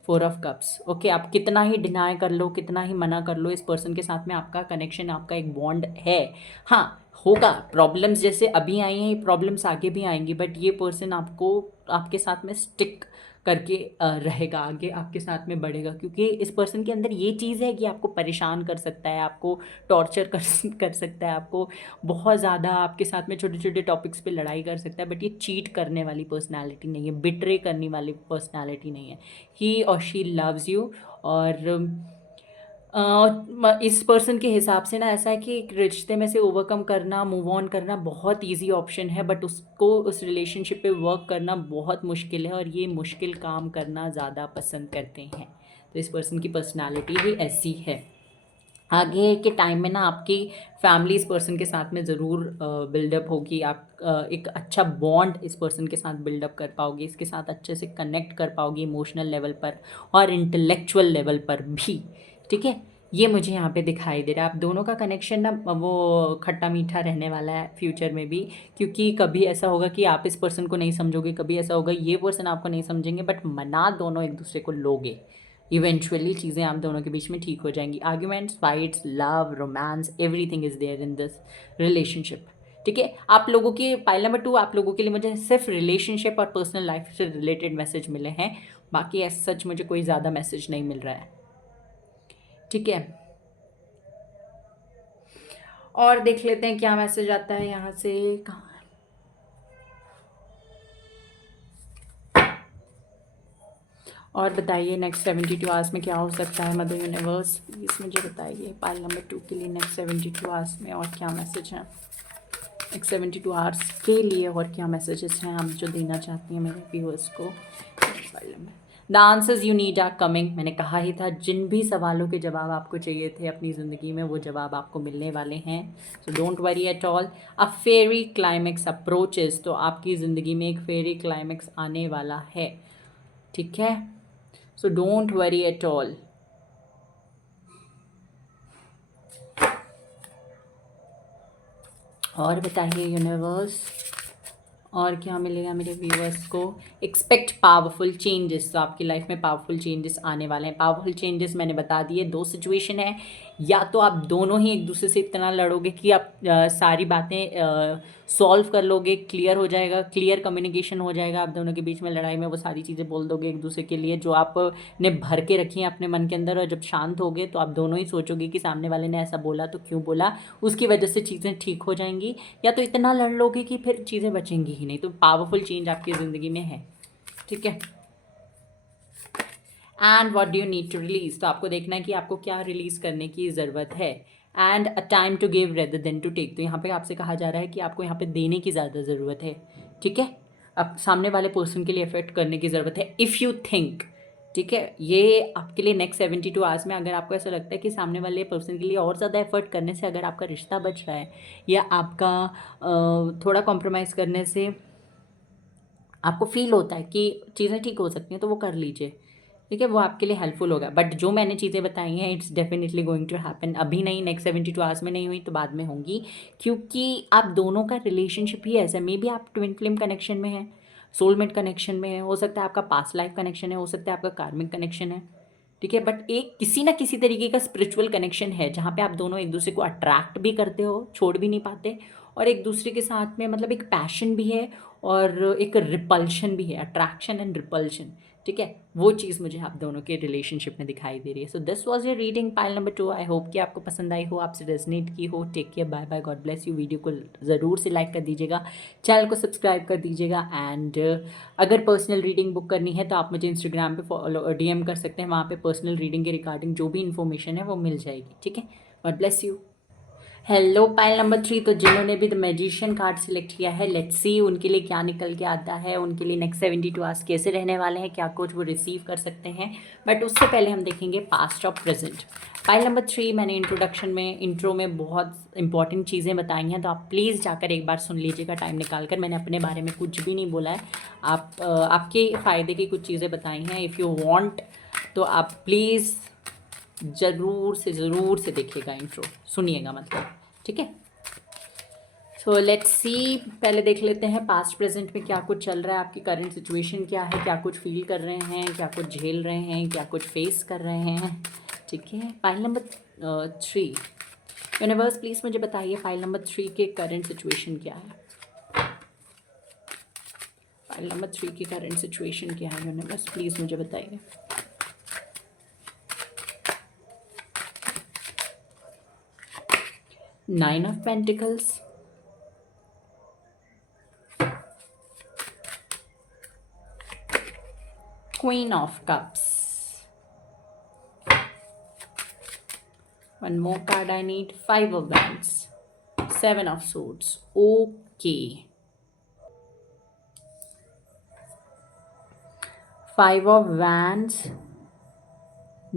4 ऑफ कप्स, ओके, आप कितना ही डिनाई कर लो, कितना ही मना कर लो, इस पर्सन के साथ में आपका कनेक्शन, आपका एक बॉन्ड है। हाँ, होगा प्रॉब्लम्स, जैसे अभी आई हैं ये प्रॉब्लम्स आगे भी आएंगी, बट ये पर्सन आपको आपके साथ में स्टिक करके रहेगा, आगे आपके साथ में बढ़ेगा, क्योंकि इस पर्सन के अंदर ये चीज़ है कि आपको परेशान कर सकता है, आपको टॉर्चर कर सकता है, आपको बहुत ज़्यादा आपके साथ में छोटे छोटे टॉपिक्स पे लड़ाई कर सकता है, बट ये चीट करने वाली पर्सनैलिटी नहीं है, बिट्रे करने वाली पर्सनैलिटी नहीं है। ही और शी लव्स यू। और इस पर्सन के हिसाब से ना ऐसा है कि एक रिश्ते में से ओवरकम करना, मूव ऑन करना बहुत इजी ऑप्शन है, बट उसको उस रिलेशनशिप पे वर्क करना बहुत मुश्किल है, और ये मुश्किल काम करना ज़्यादा पसंद करते हैं। तो इस पर्सन की पर्सनालिटी ही ऐसी है। आगे के टाइम में ना आपकी फैमिली इस पर्सन के साथ में ज़रूर बिल्डअप होगी। आप एक अच्छा बॉन्ड इस पर्सन के साथ बिल्डअप कर पाओगे, इसके साथ अच्छे से कनेक्ट कर पाओगे इमोशनल लेवल पर और इंटेलेक्चुअल लेवल पर भी। ठीक है, ये मुझे यहाँ पे दिखाई दे रहा है। आप दोनों का कनेक्शन ना वो खट्टा मीठा रहने वाला है फ्यूचर में भी, क्योंकि कभी ऐसा होगा कि आप इस पर्सन को नहीं समझोगे, कभी ऐसा होगा ये पर्सन आपको नहीं समझेंगे, बट मना दोनों एक दूसरे को लोगे। इवेंचुअली चीज़ें आप दोनों के बीच में ठीक हो जाएंगी। Arguments, fights, love, romance, everything is there in this relationship. ठीक है, आप लोगों के पाइल नंबर 2, आप लोगों के लिए मुझे सिर्फ रिलेशनशिप और पर्सनल लाइफ से रिलेटेड मैसेज मिले हैं, बाकी ऐसा सच मुझे कोई ज़्यादा मैसेज नहीं मिल रहा है। ठीक है, और देख लेते हैं क्या मैसेज आता है यहाँ से। कहाँ, और बताइए नेक्स्ट 72 आवर्स में क्या हो सकता है। मदर यूनिवर्स प्लीज़ मुझे बताइए पाइल नंबर 2 के लिए नेक्स्ट 72 आवर्स में और क्या मैसेज है। नेक्स्ट 72 आवर्स के लिए और क्या मैसेजेस हैं आप जो देना चाहती हैं मेरे व्यूअर्स को। The answers you need are coming. मैंने कहा ही था, जिन भी सवालों के जवाब आपको चाहिए थे अपनी ज़िंदगी में वो जवाब आपको मिलने वाले हैं। So don't worry at all. A fiery climax approaches, तो आपकी ज़िंदगी में एक फेरी क्लाइमेक्स आने वाला है। ठीक है, सो डोंट वरी एट ऑल। और बताइए यूनिवर्स, और क्या मिलेगा मेरे व्यूअर्स को। एक्सपेक्ट पावरफुल चेंजेस, तो आपकी लाइफ में पावरफुल चेंजेस आने वाले हैं। पावरफुल चेंजेस मैंने बता दिए, दो सिचुएशन है, या तो आप दोनों ही एक दूसरे से इतना लड़ोगे कि आप सारी बातें सॉल्व कर लोगे, क्लियर हो जाएगा, क्लियर कम्युनिकेशन हो जाएगा आप दोनों के बीच में। लड़ाई में वो सारी चीज़ें बोल दोगे एक दूसरे के लिए जो आपने भर के रखी हैं अपने मन के अंदर, और जब शांत होगे तो आप दोनों ही सोचोगे कि सामने वाले ने ऐसा बोला तो क्यों बोला, उसकी वजह से चीज़ें ठीक हो जाएंगी। या तो इतना लड़ लोगे कि फिर चीज़ें बचेंगी ही नहीं। तो पावरफुल चेंज आपकी ज़िंदगी में है। ठीक है, and what do you need to release, तो आपको देखना है कि आपको क्या रिलीज करने की ज़रूरत है। And a time to give rather than to take, तो यहाँ पे आपसे कहा जा रहा है कि आपको यहाँ पे देने की ज़्यादा ज़रूरत है। ठीक है, अब सामने वाले पर्सन के लिए एफर्ट करने की ज़रूरत है इफ़ यू थिंक। ठीक है, ये आपके लिए नेक्स्ट 72 आवर्स में, अगर आपको ऐसा लगता है कि सामने वाले पर्सन के लिए और ज़्यादा एफर्ट करने से अगर आपका रिश्ता बच रहा है, या आपका थोड़ा कॉम्प्रोमाइज़ करने से आपको फील होता है कि चीज़ें ठीक हो सकती हैं, तो वो कर लीजिए। ठीक है, वो आपके लिए हेल्पफुल होगा। बट जो मैंने चीज़ें बताई हैं it's definitely going to happen, अभी नहीं, नेक्स्ट 72 आवर्स में नहीं हुई तो बाद में होंगी, क्योंकि आप दोनों का रिलेशनशिप ही ऐसा है। मे बी आप ट्विन फ्लेम कनेक्शन में हैं, सोलमेट कनेक्शन में है, हो सकता है आपका पास्ट लाइफ कनेक्शन है, हो सकता है आपका कार्मिक कनेक्शन है। ठीक है, बट एक किसी ना किसी तरीके का स्पिरिचुअल कनेक्शन है जहाँ पे आप दोनों एक दूसरे को अट्रैक्ट भी करते हो, छोड़ भी नहीं पाते, और एक दूसरे के साथ में मतलब एक पैशन भी है और एक रिपल्शन भी है, अट्रैक्शन एंड रिपल्शन। ठीक है, वो चीज़ मुझे आप दोनों के रिलेशनशिप में दिखाई दे रही है। So this was your reading pile number 2। I hope कि आपको पसंद आई हो, आपसे रेजनेट की हो। Take care, bye bye, God bless you. Video को ज़रूर से लाइक कर दीजिएगा, चैनल को सब्सक्राइब कर दीजिएगा, एंड अगर पर्सनल रीडिंग बुक करनी है तो आप मुझे इंस्टाग्राम पे फॉलो डीएम कर सकते हैं, वहाँ पे पर्सनल रीडिंग के रिगार्डिंग जो भी इन्फॉर्मेशन है वो मिल जाएगी। ठीक है, God bless you. Hello pile number 3। तो जिन्होंने भी द मैजिशियन कार्ड सिलेक्ट किया है, लेट्स सी उनके लिए क्या निकल के आता है, उनके लिए नेक्स्ट 72 आवर्स कैसे रहने वाले हैं, क्या कुछ वो रिसीव कर सकते हैं। बट उससे पहले हम देखेंगे पास्ट और प्रेजेंट। पाइल नंबर 3 मैंने इंट्रोडक्शन में इंट्रो में बहुत इंपॉर्टेंट चीज़ें बताई हैं, तो आप प्लीज़ जाकर एक बार सुन लीजिएगा टाइम निकाल कर। मैंने अपने बारे में कुछ भी नहीं बोला है, आपके फ़ायदे की कुछ चीज़ें बताई हैं। इफ़ यू वांट तो आप प्लीज़ ज़रूर से देखिएगा, इंट्रो सुनिएगा मतलब, ठीक है। सो लेट्स सी, पहले देख लेते हैं पास्ट प्रेजेंट में क्या कुछ चल रहा है, आपकी करंट सिचुएशन क्या है, क्या कुछ फील कर रहे हैं, क्या कुछ झेल रहे हैं, क्या कुछ फेस कर रहे हैं, ठीक है। फाइल नंबर 3, यूनिवर्स प्लीज़ मुझे बताइए फाइल नंबर 3 के करंट सिचुएशन क्या है। फाइल नंबर 3 की करंट सिचुएशन क्या है, यूनिवर्स प्लीज़ मुझे बताइए। Nine of pentacles, queen of cups, one more card I need, five of wands, seven of swords. Okay, five of wands,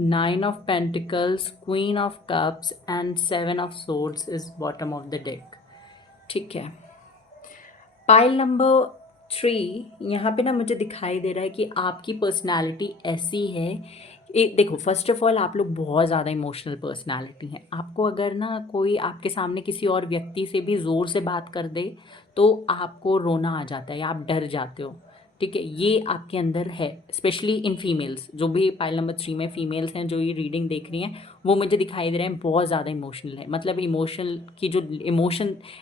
nine of pentacles, queen of cups and seven of swords is bottom of the deck, ठीक है। Pile number 3 यहाँ पे ना मुझे दिखाई दे रहा है कि आपकी पर्सनालिटी ऐसी है, एक देखो फर्स्ट ऑफ ऑल आप लोग बहुत ज़्यादा इमोशनल पर्सनालिटी हैं। आपको अगर ना कोई आपके सामने किसी और व्यक्ति से भी ज़ोर से बात कर दे तो आपको रोना आ जाता है या आप डर जाते हो, ठीक है। ये आपके अंदर है, स्पेशली इन फीमेल्स। जो भी पाइल नंबर 3 में फीमेल्स हैं जो ये रीडिंग देख रही हैं, वो मुझे दिखाई दे रहे हैं बहुत ज़्यादा इमोशनल है। मतलब इमोशनल की जो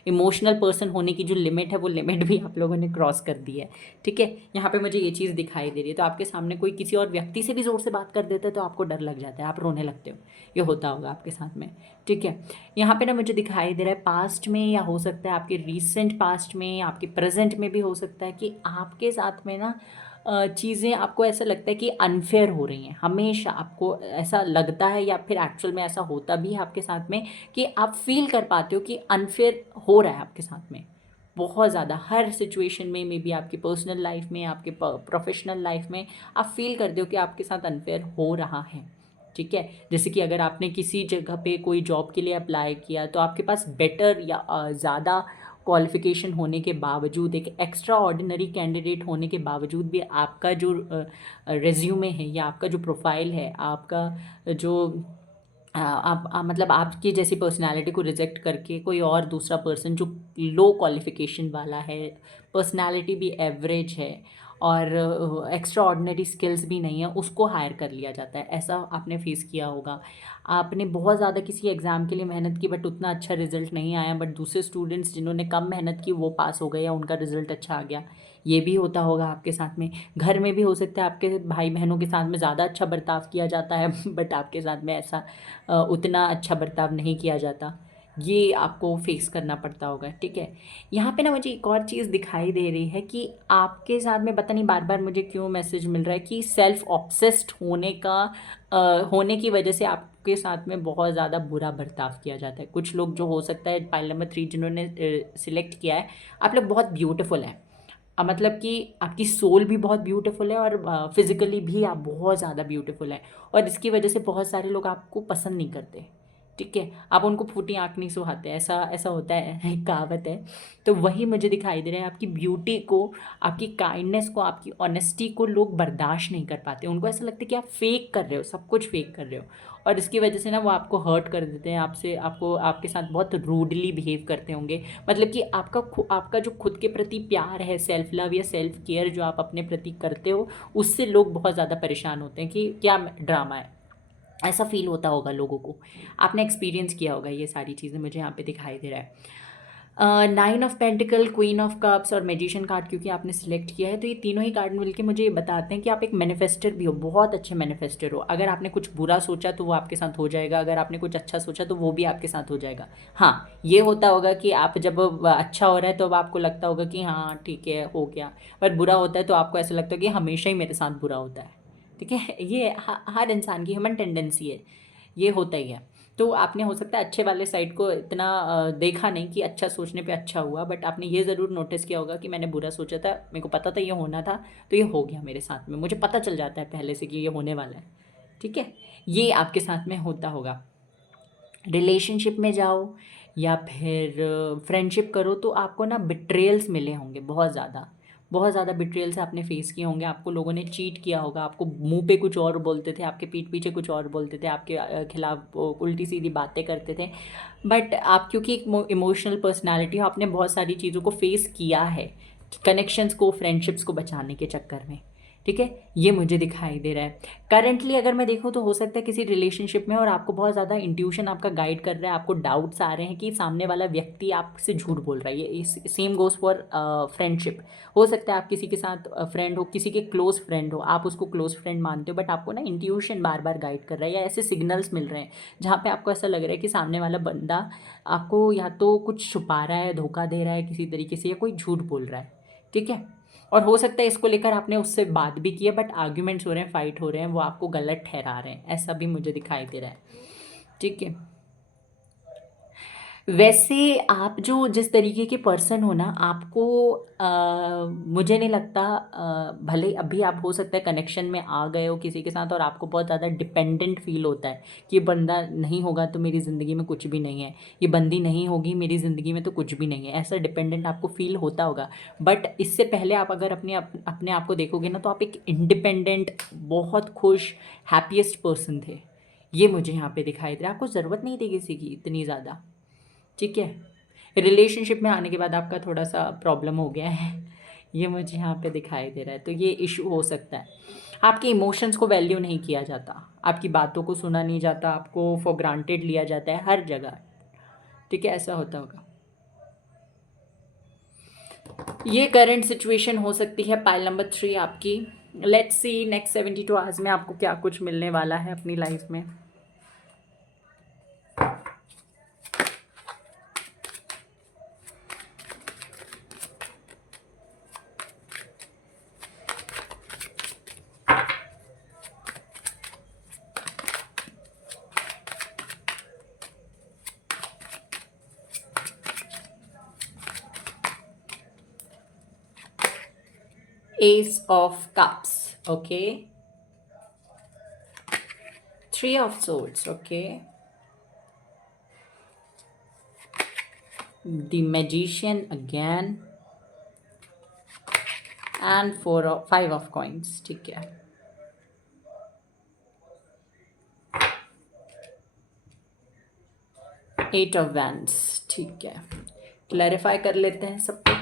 इमोशनल पर्सन होने की जो लिमिट है, वो लिमिट भी आप लोगों ने क्रॉस कर दी है, ठीक है। यहाँ पे मुझे ये चीज़ दिखाई दे रही है। तो आपके सामने कोई किसी और व्यक्ति से भी ज़ोर से बात कर देता है तो आपको डर लग जाता है, आप रोने लगते हो, ये होता होगा आपके साथ में, ठीक है। यहाँ पे ना मुझे दिखाई दे रहा है पास्ट में, या हो सकता है आपके रिसेंट पास्ट में, आपके प्रेजेंट में भी हो सकता है कि आपके साथ में ना चीज़ें आपको ऐसा लगता है कि अनफेयर हो रही हैं। हमेशा आपको ऐसा लगता है या फिर एक्चुअल में ऐसा होता भी है आपके साथ में कि आप फील कर पाते हो कि अनफेयर हो रहा है आपके साथ में बहुत ज़्यादा, हर सिचुएशन में, मे बी आपकी पर्सनल लाइफ में, आपके प्रोफेशनल लाइफ में आप फील करते हो कि आपके साथ अनफेयर हो रहा है, ठीक है। जैसे कि अगर आपने किसी जगह पे कोई जॉब के लिए अप्लाई किया तो आपके पास बेटर या ज़्यादा क्वालिफ़िकेशन होने के बावजूद, एक एक्स्ट्रा ऑर्डिनरी कैंडिडेट होने के बावजूद भी आपका जो रेज्यूमे है या आपका जो प्रोफाइल है, आपका जो मतलब आपकी जैसी पर्सनालिटी को रिजेक्ट करके कोई और दूसरा पर्सन जो लो क्वालिफ़िकेशन वाला है, पर्सनालिटी भी एवरेज है और एक्स्ट्रा ऑर्डिनरी स्किल्स भी नहीं है, उसको हायर कर लिया जाता है। ऐसा आपने फेस किया होगा। आपने बहुत ज़्यादा किसी एग्ज़ाम के लिए मेहनत की बट उतना अच्छा रिज़ल्ट नहीं आया, बट दूसरे स्टूडेंट्स जिन्होंने कम मेहनत की वो पास हो गए या उनका रिज़ल्ट अच्छा आ गया, ये भी होता होगा आपके साथ में। घर में भी हो सकता है आपके भाई बहनों के साथ में ज़्यादा अच्छा बर्ताव किया जाता है बट आपके साथ में ऐसा उतना अच्छा बर्ताव नहीं किया जाता, ये आपको फेस करना पड़ता होगा, ठीक है। यहाँ पे ना मुझे एक और चीज़ दिखाई दे रही है कि आपके साथ में पता नहीं बार बार मुझे क्यों मैसेज मिल रहा है कि सेल्फ ऑब्सेस्ड होने की वजह से आपके साथ में बहुत ज़्यादा बुरा बर्ताव किया जाता है। कुछ लोग जो हो सकता है पाइल नंबर 3 जिन्होंने सिलेक्ट किया है, आप लोग बहुत ब्यूटीफुल हैं। मतलब कि आपकी सोल भी बहुत ब्यूटीफुल है और फिज़िकली भी आप बहुत ज़्यादा ब्यूटीफुल हैं, और इसकी वजह से बहुत सारे लोग आपको पसंद नहीं करते, ठीक है। आप उनको फूटी आँख नहीं सुहाते, ऐसा ऐसा होता है, एक कहावत है। तो वही मुझे दिखाई दे रहा है, आपकी ब्यूटी को, आपकी काइंडनेस को, आपकी ऑनेस्टी को लोग बर्दाश्त नहीं कर पाते। उनको ऐसा लगता है कि आप फेक कर रहे हो, सब कुछ फेक कर रहे हो, और इसकी वजह से ना वो आपको हर्ट कर देते हैं, आपके साथ बहुत रूडली बिहेव करते होंगे। मतलब कि आपका जो खुद के प्रति प्यार है, सेल्फ लव या सेल्फ केयर जो आप अपने प्रति करते हो, उससे लोग बहुत ज़्यादा परेशान होते हैं कि क्या ड्रामा है, ऐसा फील होता होगा लोगों को। आपने एक्सपीरियंस किया होगा ये सारी चीज़ें, मुझे यहाँ पे दिखाई दे रहा है। Nine of pentacle, queen of cups और मैजिशियन कार्ड क्योंकि आपने सिलेक्ट किया है, तो ये तीनों ही कार्ड मिलके मुझे ये बताते हैं कि आप एक मैनिफेस्टर भी हो, बहुत अच्छे मैनिफेस्टर हो। अगर आपने कुछ बुरा सोचा तो वो आपके साथ हो जाएगा, अगर आपने कुछ अच्छा सोचा तो वो भी आपके साथ हो जाएगा। हाँ, ये होता होगा कि आप जब अच्छा हो रहा है तो अब आपको लगता होगा कि हाँ ठीक है हो गया, पर बुरा होता है तो आपको ऐसा लगता है कि हमेशा ही मेरे साथ बुरा होता है, ठीक है। ये हर इंसान की ह्यूमन टेंडेंसी है, ये होता ही है। तो आपने हो सकता है अच्छे वाले साइड को इतना देखा नहीं कि अच्छा सोचने पे अच्छा हुआ, बट आपने ये ज़रूर नोटिस किया होगा कि मैंने बुरा सोचा था, मेरे को पता था ये होना था, तो ये हो गया मेरे साथ में, मुझे पता चल जाता है पहले से कि ये होने वाला है। ठीक है, ये आपके साथ में होता होगा। रिलेशनशिप में जाओ या फिर फ्रेंडशिप करो तो आपको ना बिट्रेयल्स मिले होंगे, बहुत ज़्यादा बिट्रेयल्स आपने फेस किए होंगे। आपको लोगों ने चीट किया होगा, आपको मुंह पे कुछ और बोलते थे, आपके पीठ पीछे कुछ और बोलते थे, आपके खिलाफ उल्टी सीधी बातें करते थे। बट आप क्योंकि एक इमोशनल पर्सनालिटी हो, आपने बहुत सारी चीज़ों को फेस किया है कनेक्शंस को, फ्रेंडशिप्स को बचाने के चक्कर में। ठीक है, ये मुझे दिखाई दे रहा है। करंटली अगर मैं देखूँ तो हो सकता है किसी रिलेशनशिप में और आपको बहुत ज़्यादा इंट्यूशन आपका गाइड कर रहा है, आपको डाउट्स आ रहे हैं कि सामने वाला व्यक्ति आपसे झूठ बोल रहा है। ये सेम गोज़ फॉर फ्रेंडशिप। हो सकता है आप किसी के साथ फ्रेंड हो, किसी के क्लोज फ्रेंड हो, आप उसको क्लोज फ्रेंड मानते हो, बट आपको ना इंट्यूशन बार बार गाइड कर रहा है या ऐसे सिग्नल्स मिल रहे हैं जहाँ पे आपको ऐसा लग रहा है कि सामने वाला बंदा आपको या तो कुछ छुपा रहा है, धोखा दे रहा है किसी तरीके से, या कोई झूठ बोल रहा है। ठीक है, और हो सकता है इसको लेकर आपने उससे बात भी की है, बट आर्ग्यूमेंट्स हो रहे हैं, फाइट हो रहे हैं, वो आपको गलत ठहरा रहे हैं, ऐसा भी मुझे दिखाई दे रहा है। ठीक है, वैसे आप जो जिस तरीके के पर्सन हो ना, आपको मुझे नहीं लगता, भले अभी आप हो सकता है कनेक्शन में आ गए हो किसी के साथ और आपको बहुत ज़्यादा डिपेंडेंट फील होता है कि ये बंदा नहीं होगा तो मेरी ज़िंदगी में कुछ भी नहीं है, ये बंदी नहीं होगी मेरी ज़िंदगी में तो कुछ भी नहीं है, ऐसा डिपेंडेंट आपको फील होता होगा। बट इससे पहले आप अगर अपने आप को देखोगे ना, तो आप एक इंडिपेंडेंट, बहुत खुश, हैप्पीएस्ट पर्सन थे। ये मुझे यहाँ पे दिखाई दे रहा है। आपको ज़रूरत नहीं थी किसी की इतनी ज़्यादा। ठीक है, रिलेशनशिप में आने के बाद आपका थोड़ा सा प्रॉब्लम हो गया है, ये मुझे यहाँ पे दिखाई दे रहा है, तो ये इशू हो सकता है। आपके इमोशंस को वैल्यू नहीं किया जाता, आपकी बातों को सुना नहीं जाता, आपको फॉर ग्रांटेड लिया जाता है हर जगह। ठीक है, ऐसा होता होगा। ये करंट सिचुएशन हो सकती है पाइल नंबर 3 आपकी। लेट्स सी नेक्स्ट 72 आवर्स में आपको क्या कुछ मिलने वाला है अपनी लाइफ में। Ace of Cups, okay. 3 of Swords, okay. The Magician again. And 5 of Coins, ठीक है। एट ऑफ वैंड्स, ठीक है। क्लैरिफाई कर लेते हैं सबको।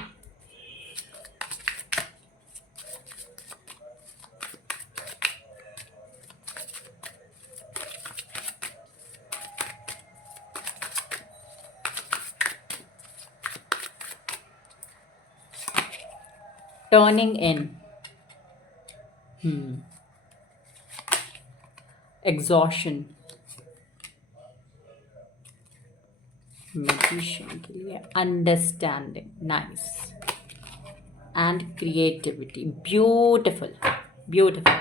टर्निंग इन, एग्जॉशन, मैजिशियन के लिए understanding, nice, and creativity, beautiful beautiful,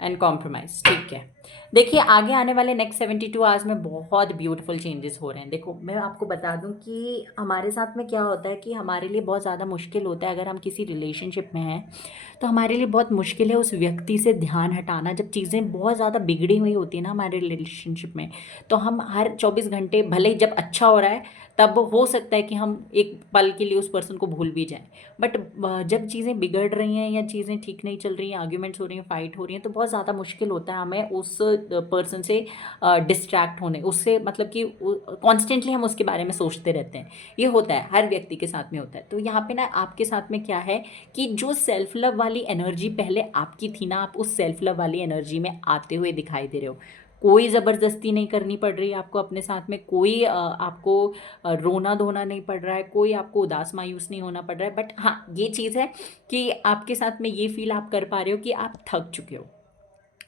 and compromise. ठीक है, देखिए आगे आने वाले नेक्स्ट 72 आवर्स में बहुत ब्यूटीफुल चेंजेस हो रहे हैं। देखो मैं आपको बता दूं कि हमारे साथ में क्या होता है कि हमारे लिए बहुत ज़्यादा मुश्किल होता है अगर हम किसी रिलेशनशिप में हैं, तो हमारे लिए बहुत मुश्किल है उस व्यक्ति से ध्यान हटाना। जब चीज़ें बहुत ज़्यादा बिगड़ी हुई होती है ना हमारे रिलेशनशिप में, तो हम हर 24 घंटे, भले ही जब अच्छा हो रहा है तब हो सकता है कि हम एक पल के लिए उस पर्सन को भूल भी जाएं, बट जब चीज़ें बिगड़ रही हैं या चीज़ें ठीक नहीं चल रही हैं, आर्ग्यूमेंट्स हो रही हैं, फाइट हो रही हैं, तो बहुत ज़्यादा मुश्किल होता है हमें उस पर्सन से डिस्ट्रैक्ट होने, उससे मतलब कि कॉन्स्टेंटली हम उसके बारे में सोचते रहते हैं। ये होता है, हर व्यक्ति के साथ में होता है। तो यहाँ पे ना आपके साथ में क्या है कि जो सेल्फ लव वाली एनर्जी पहले आपकी थी ना, आप उस सेल्फ लव वाली एनर्जी में आते हुए दिखाई दे रहे हो। कोई ज़बरदस्ती नहीं करनी पड़ रही आपको अपने साथ में, कोई आपको रोना धोना नहीं पड़ रहा है, कोई आपको उदास मायूस नहीं होना पड़ रहा है। बट हाँ ये चीज़ है कि आपके साथ में ये फील आप कर पा रहे हो कि आप थक चुके हो,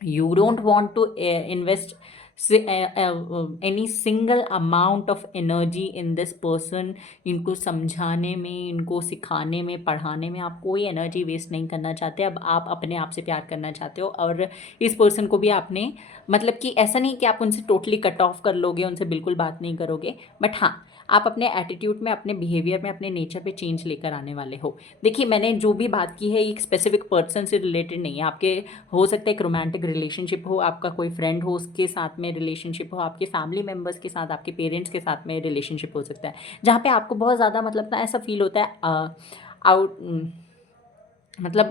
you don't want to invest any single amount of energy in this person. इनको समझाने में, इनको सिखाने में, पढ़ाने में आप कोई एनर्जी वेस्ट नहीं करना चाहते। अब आप अपने आप से प्यार करना चाहते हो और इस पर्सन को भी आपने, मतलब कि ऐसा नहीं कि आप उनसे टोटली कट ऑफ कर लोगे, उनसे बिल्कुल बात नहीं करोगे, बट हाँ आप अपने एटीट्यूड में, अपने बिहेवियर में, अपने नेचर पे चेंज लेकर आने वाले हो। देखिए मैंने जो भी बात की है एक स्पेसिफिक पर्सन से रिलेटेड नहीं है। आपके हो सकता है एक रोमांटिक रिलेशनशिप हो, आपका कोई फ्रेंड हो उसके साथ में रिलेशनशिप हो, आपके फैमिली मेम्बर्स के साथ, आपके पेरेंट्स के साथ में रिलेशनशिप हो सकता है, जहाँ पे आपको बहुत ज़्यादा मतलब ना ऐसा फील होता है आउट, मतलब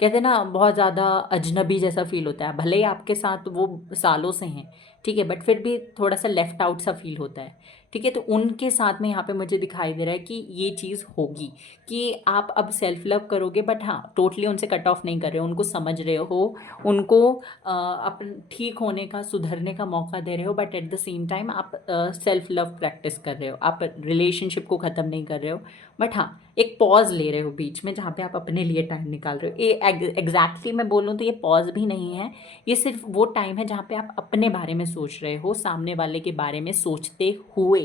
कहते हैं ना बहुत ज़्यादा अजनबी जैसा फील होता है। भले ही आपके साथ वो सालों से हैं, ठीक है, बट फिर भी थोड़ा सा लेफ्ट आउट सा फील होता है, ठीक है। तो उनके साथ में यहाँ पे मुझे दिखाई दे रहा है कि ये चीज़ होगी कि आप अब सेल्फ लव करोगे, बट हाँ टोटली उनसे कट ऑफ नहीं कर रहे हो, उनको समझ रहे हो, उनको अपन ठीक होने का, सुधरने का मौका दे रहे हो, but at the same time आप सेल्फ लव प्रैक्टिस कर रहे हो। आप रिलेशनशिप को ख़त्म नहीं कर रहे हो, बट हाँ एक पॉज ले रहे हो बीच में, जहाँ पे आप अपने लिए टाइम निकाल रहे हो। ये एग्जैक्टली मैं बोलूँ तो ये पॉज भी नहीं है, ये सिर्फ वो टाइम है जहाँ पे आप अपने बारे में सोच रहे हो, सामने वाले के बारे में सोचते हुए,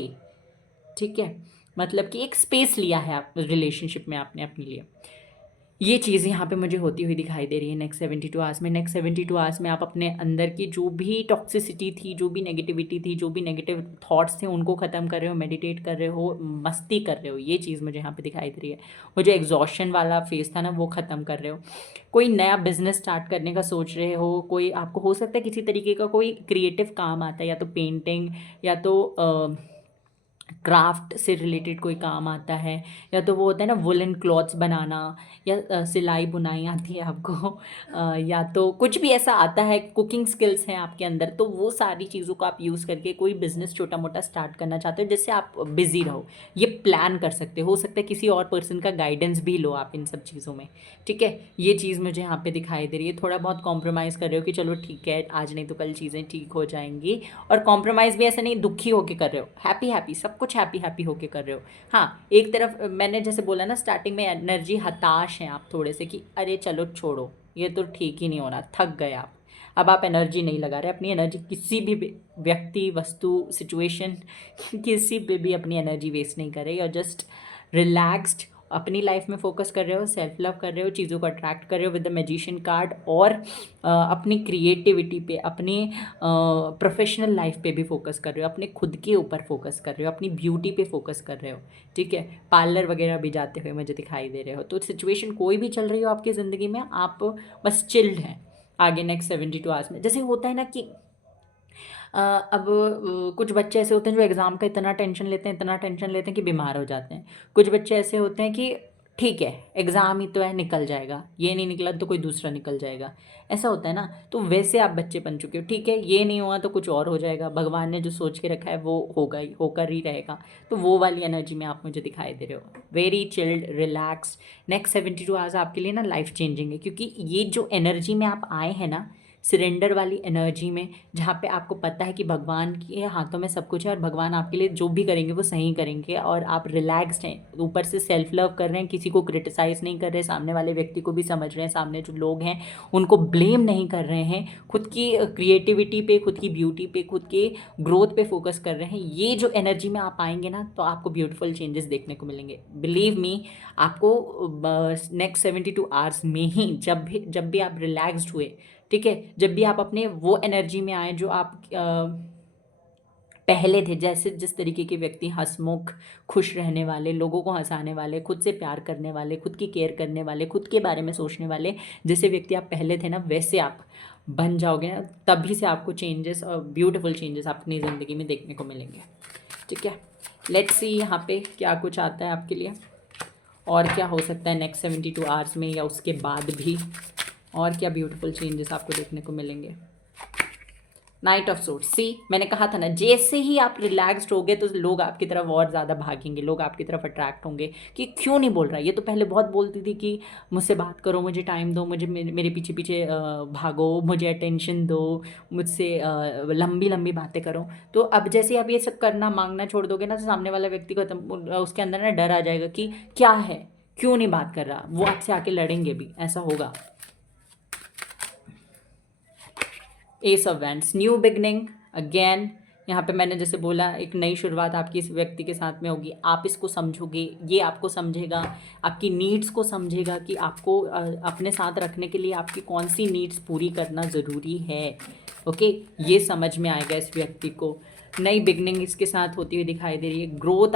ठीक है। मतलब कि एक स्पेस लिया है आप रिलेशनशिप में आपने अपने लिए। ये चीज़ यहाँ पे मुझे होती हुई दिखाई दे रही है नेक्स्ट 72 आवर्स में। नेक्स्ट 72 आवर्स में आप अपने अंदर की जो भी टॉक्सिसिटी थी, जो भी नेगेटिविटी थी, जो भी नेगेटिव थॉट्स थे, उनको ख़त्म कर रहे हो, मेडिटेट कर रहे हो, मस्ती कर रहे हो। ये चीज़ मुझे यहाँ पे दिखाई दे रही है। वो जो एग्जॉशन वाला फेस था ना, वो ख़त्म कर रहे हो। कोई नया बिजनेस स्टार्ट करने का सोच रहे हो, कोई आपको हो सकता है किसी तरीके का कोई क्रिएटिव काम आता है, या तो पेंटिंग, या तो क्राफ्ट से रिलेटेड कोई काम आता है, या तो वो होता है ना वुलन क्लॉथ्स बनाना, या सिलाई बुनाई आती है आपको, या तो कुछ भी ऐसा आता है, कुकिंग स्किल्स हैं आपके अंदर, तो वो सारी चीज़ों को आप यूज़ करके कोई बिजनेस छोटा मोटा स्टार्ट करना चाहते हो जिससे आप बिजी रहो। ये प्लान कर सकते हो सकता है किसी और पर्सन का गाइडेंस भी लो आप इन सब चीज़ों में, ठीक है। ये चीज़ मुझे यहाँ पे दिखाई दे रही है। थोड़ा बहुत कॉम्प्रोमाइज़ कर रहे हो कि चलो ठीक है आज नहीं तो कल चीज़ें ठीक हो जाएंगी, और कॉम्प्रोमाइज़ भी ऐसा नहीं दुखी होके कर रहे हो, हैप्पी हैप्पी सब कुछ हैप्पी हैप्पी होके कर रहे हो। हाँ एक तरफ मैंने जैसे बोला ना स्टार्टिंग में, एनर्जी हताश हैं आप थोड़े से कि अरे चलो छोड़ो ये तो ठीक ही नहीं होना, थक गए आप। अब आप एनर्जी नहीं लगा रहे, अपनी एनर्जी किसी भी व्यक्ति, वस्तु, सिचुएशन किसी पे भी अपनी एनर्जी वेस्ट नहीं कर रहे, और जस्ट रिलैक्स्ड अपनी लाइफ में फोकस कर रहे हो, सेल्फ लव कर रहे हो, चीज़ों को अट्रैक्ट कर रहे हो विद द मैजिशियन कार्ड, और अपनी क्रिएटिविटी पे, अपनी प्रोफेशनल लाइफ पे भी फोकस कर रहे हो, अपने खुद के ऊपर फोकस कर रहे हो, अपनी ब्यूटी पे फोकस कर रहे हो, ठीक है। पार्लर वगैरह भी जाते हुए मुझे दिखाई दे रहे हो। तो सिचुएशन कोई भी चल रही हो आपकी ज़िंदगी में, आप बस चिल्ड हैं आगे नेक्स्ट 72 आवर्स में। जैसे होता है ना कि अब कुछ बच्चे ऐसे होते हैं जो एग्ज़ाम का इतना टेंशन लेते हैं, इतना टेंशन लेते हैं कि बीमार हो जाते हैं। कुछ बच्चे ऐसे होते हैं कि ठीक है एग्ज़ाम ही तो है, निकल जाएगा, ये नहीं निकला तो कोई दूसरा निकल जाएगा, ऐसा होता है ना। तो वैसे आप बच्चे बन चुके हो, ठीक है ये नहीं हुआ तो कुछ और हो जाएगा, भगवान ने जो सोच के रखा है वो होगा ही, होकर ही रहेगा। तो वो वाली एनर्जी में आप मुझे दिखाई दे रहे हो, very chilled, relaxed. Next 72 hours आपके लिए ना लाइफ चेंजिंग है, क्योंकि ये जो एनर्जी में आप आए हैं ना, सरेंडर वाली एनर्जी में, जहाँ पे आपको पता है कि भगवान के हाथों में सब कुछ है, और भगवान आपके लिए जो भी करेंगे वो सही करेंगे, और आप रिलैक्स्ड हैं, ऊपर से सेल्फ लव कर रहे हैं, किसी को क्रिटिसाइज़ नहीं कर रहे, सामने वाले व्यक्ति को भी समझ रहे हैं, सामने जो लोग हैं उनको ब्लेम नहीं कर रहे हैं, खुद की क्रिएटिविटी पे, खुद की ब्यूटी पे, खुद के ग्रोथ पे फोकस कर रहे हैं। ये जो एनर्जी में आप आएंगे ना, तो आपको ब्यूटीफुल चेंजेस देखने को मिलेंगे, बिलीव मी। आपको नेक्स्ट 72 आवर्स में ही, जब भी आप रिलैक्स्ड हुए, ठीक है, जब भी आप अपने वो एनर्जी में आए जो आप पहले थे, जैसे जिस तरीके के व्यक्ति हंसमुख, खुश रहने वाले, लोगों को हंसाने वाले, खुद से प्यार करने वाले, खुद की केयर करने वाले, खुद के बारे में सोचने वाले, जैसे व्यक्ति आप पहले थे ना, वैसे आप बन जाओगे ना, तभी से आपको चेंजेस और ब्यूटीफुल चेंजेस अपनी ज़िंदगी में देखने को मिलेंगे, ठीक है। लेट्स सी यहाँ पे क्या कुछ आता है आपके लिए, और क्या हो सकता है नेक्स्ट 72 आवर्स में या उसके बाद भी, और क्या ब्यूटीफुल चेंजेस आपको देखने को मिलेंगे। नाइट ऑफ सोर्ड्स, सी मैंने कहा था ना, जैसे ही आप रिलैक्स्ड होगे तो लोग आपकी तरफ और ज़्यादा भागेंगे, लोग आपकी तरफ अट्रैक्ट होंगे कि क्यों नहीं बोल रहा है, ये तो पहले बहुत बोलती थी कि मुझसे बात करो, मुझे टाइम दो, मुझे मेरे पीछे पीछे भागो, मुझे अटेंशन दो, मुझसे लंबी लंबी बातें करो। तो अब जैसे आप ये सब करना, मांगना छोड़ दोगे ना, तो सामने वाला व्यक्ति को उसके अंदर ना डर आ जाएगा कि क्या है, क्यों नहीं बात कर रहा, वो आपसे आके लड़ेंगे भी, ऐसा होगा। S of wands, new beginning, again यहाँ पे मैंने जैसे बोला, एक नई शुरुआत आपकी इस व्यक्ति के साथ में होगी। आप इसको समझोगे, ये आपको समझेगा, आपकी नीड्स को समझेगा कि आपको अपने साथ रखने के लिए आपकी कौन सी नीड्स पूरी करना ज़रूरी है। ओके, ये समझ में आएगा इस व्यक्ति को। नई बिगनिंग इसके साथ होती हुई दिखाई दे रही है, ग्रोथ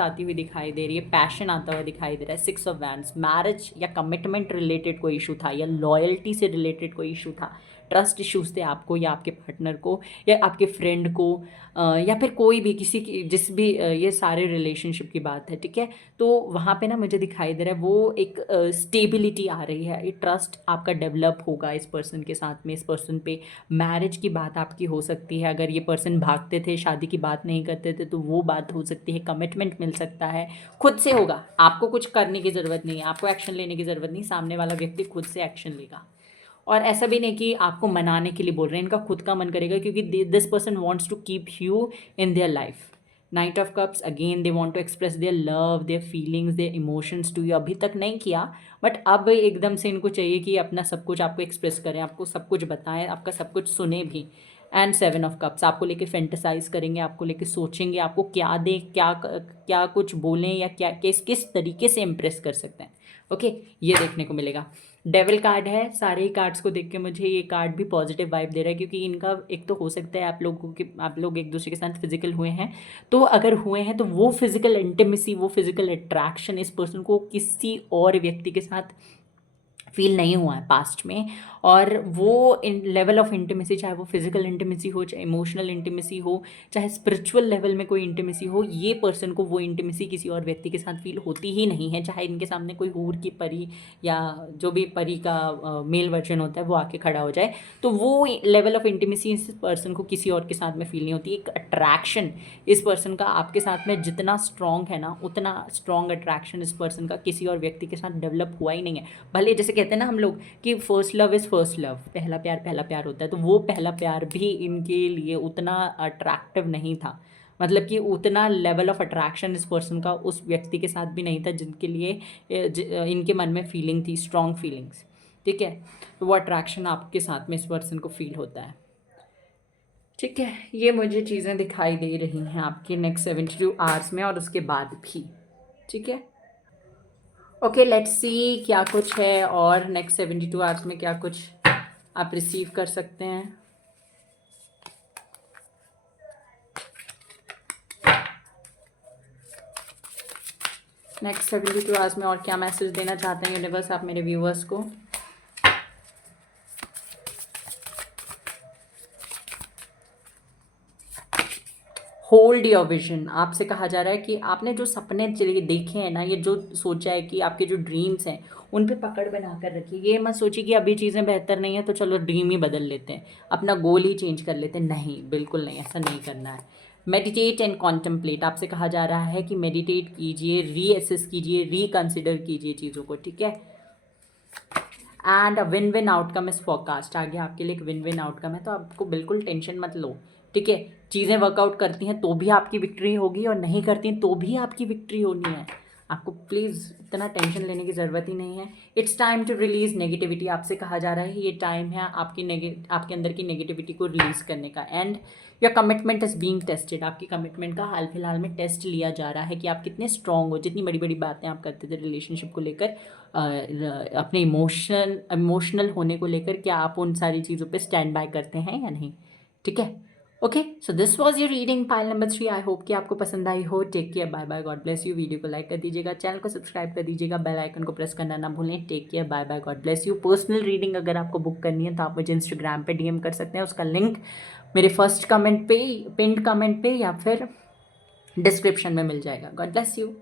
आती हुई दिखाई दे रही है, पैशन आता हुआ दिखाई दे रहा है। 6 ऑफ वैंड्स, मैरिज या कमिटमेंट रिलेटेड कोई इशू था, या लॉयल्टी से रिलेटेड कोई इशू था, ट्रस्ट इश्यूज थे आपको या आपके पार्टनर को या आपके फ्रेंड को, या फिर कोई भी किसी की जिस भी ये सारे रिलेशनशिप की बात है, ठीक है। तो वहाँ पे ना मुझे दिखाई दे रहा है वो एक स्टेबिलिटी आ रही है, ये ट्रस्ट आपका डेवलप होगा इस पर्सन के साथ में। इस पर्सन पे मैरिज की बात आपकी हो सकती है, अगर ये पर्सन भागते थे, शादी की बात नहीं करते थे, तो वो बात हो सकती है। कमिटमेंट मिल सकता है, खुद से होगा, आपको कुछ करने की ज़रूरत नहीं है, आपको एक्शन लेने की ज़रूरत नहीं, सामने वाला व्यक्ति खुद से एक्शन लेगा। और ऐसा भी नहीं कि आपको मनाने के लिए बोल रहे हैं, इनका खुद का मन करेगा, क्योंकि this person wants to keep you in their life. Knight of cups, again they want to express their love, their feelings, their emotions to you. अभी तक नहीं किया, बट अब एकदम से इनको चाहिए कि अपना सब कुछ आपको एक्सप्रेस करें, आपको सब कुछ बताएं, आपका सब कुछ सुने भी। एंड 7 ऑफ कप्स, आपको लेके फेंटिसाइज करेंगे, आपको लेके सोचेंगे, आपको क्या दें, क्या कुछ बोलें, या क्या किस किस तरीके से इम्प्रेस कर सकते हैं। ओके, ये देखने को मिलेगा। डेविल कार्ड है, सारे ही कार्ड्स को देख के मुझे ये कार्ड भी पॉजिटिव वाइब दे रहा है, क्योंकि इनका एक तो हो सकता है आप लोग एक दूसरे के साथ फिजिकल हुए हैं, तो अगर हुए हैं तो वो फिजिकल इंटीमेसी, वो फिजिकल अट्रैक्शन इस पर्सन को किसी और व्यक्ति के साथ फील नहीं हुआ है पास्ट में। और वो इन लेवल ऑफ इंटीमेसी, चाहे वो फिजिकल इंटीमेसी हो, चाहे इमोशनल इंटीमेसी हो, चाहे स्पिरिचुअल लेवल में कोई इंटीमेसी हो, ये पर्सन को वो इंटीमेसी किसी और व्यक्ति के साथ फील होती ही नहीं है। चाहे इनके सामने कोई हूर की परी या जो भी परी का मेल वर्जन होता है वो आके खड़ा हो जाए, तो वो लेवल ऑफ इंटीमेसी इस पर्सन को किसी और के साथ में फील नहीं होती। एक अट्रैक्शन इस पर्सन का आपके साथ में जितना स्ट्रॉन्ग है ना, उतना स्ट्रॉन्ग अट्रैक्शन इस पर्सन का किसी और व्यक्ति के साथ डेवलप हुआ ही नहीं है। भले जैसे कहते हैं ना हम लोग कि first love is first love, पहला प्यार होता है, तो वो पहला प्यार भी इनके लिए उतना अट्रैक्टिव नहीं था। मतलब कि उतना लेवल ऑफ अट्रैक्शन इस पर्सन का उस व्यक्ति के साथ भी नहीं था जिनके लिए इनके मन में फीलिंग थी, स्ट्रॉन्ग फीलिंग्स, ठीक है। तो वो अट्रैक्शन आपके साथ में इस पर्सन को फील होता है, ठीक है। ये मुझे चीज़ें दिखाई दे रही हैं आपके नेक्स्ट 72 आवर्स में और उसके बाद भी, ठीक है। ओके, लेट्स सी क्या कुछ है और नेक्स्ट 72 आवर्स में क्या कुछ आप रिसीव कर सकते हैं। नेक्स्ट 72 आवर्स में और क्या मैसेज देना चाहते हैं यूनिवर्स आप मेरे व्यूवर्स को। होल्ड योर विजन, आपसे कहा जा रहा है कि आपने जो सपने देखे हैं ना, ये जो सोचा है कि आपके जो ड्रीम्स हैं उन पे पकड़ बना कर रखिए। ये मत सोचिए कि अभी चीज़ें बेहतर नहीं है तो चलो ड्रीम ही बदल लेते हैं, अपना गोल ही चेंज कर लेते हैं। नहीं, बिल्कुल नहीं, ऐसा नहीं करना है। मेडिटेट एंड कॉन्टम्पलेट, आपसे कहा जा रहा है कि मेडिटेट कीजिए, रीअसेस कीजिए, रिकन्सिडर कीजिए चीज़ों को, ठीक है। And win win outcome is forecast, आगे आपके लिए एक विन विन आउटकम है, तो आपको बिल्कुल टेंशन मत लो, ठीक है। चीज़ें वर्कआउट करती हैं तो भी आपकी विक्ट्री होगी, और नहीं करती हैं तो भी आपकी विक्ट्री होनी है। आपको प्लीज़ इतना टेंशन लेने की ज़रूरत ही नहीं है। It's time to release negativity, आपसे कहा जा रहा है ये टाइम है आपके अंदर की नेगेटिविटी को रिलीज़ करने का। And your commitment is being tested, आपकी कमिटमेंट का हाल फिलहाल में टेस्ट लिया जा रहा है कि आप कितने स्ट्रॉन्ग हो। जितनी बड़ी बड़ी बातें आप करते थे रिलेशनशिप को लेकर, अपने इमोशनल होने को लेकर, क्या आप उन सारी चीज़ों पे स्टैंड बाय करते हैं या नहीं, ठीक है। Okay, so this was your reading pile number 3। I hope कि आपको पसंद आई हो। Take care, bye bye, God bless you. Video को लाइक कर दीजिएगा, चैनल को सब्सक्राइब कर दीजिएगा, बेल आइकन को प्रेस करना ना भूलें। Take care, bye bye, God bless you. Personal reading अगर आपको बुक करनी है तो आप मुझे इंस्टाग्राम पे डीएम कर सकते हैं, उसका लिंक मेरे फर्स्ट कमेंट पे, पिन्ड कमेंट पे या फिर डिस्क्रिप्शन में मिल जाएगा। God bless you.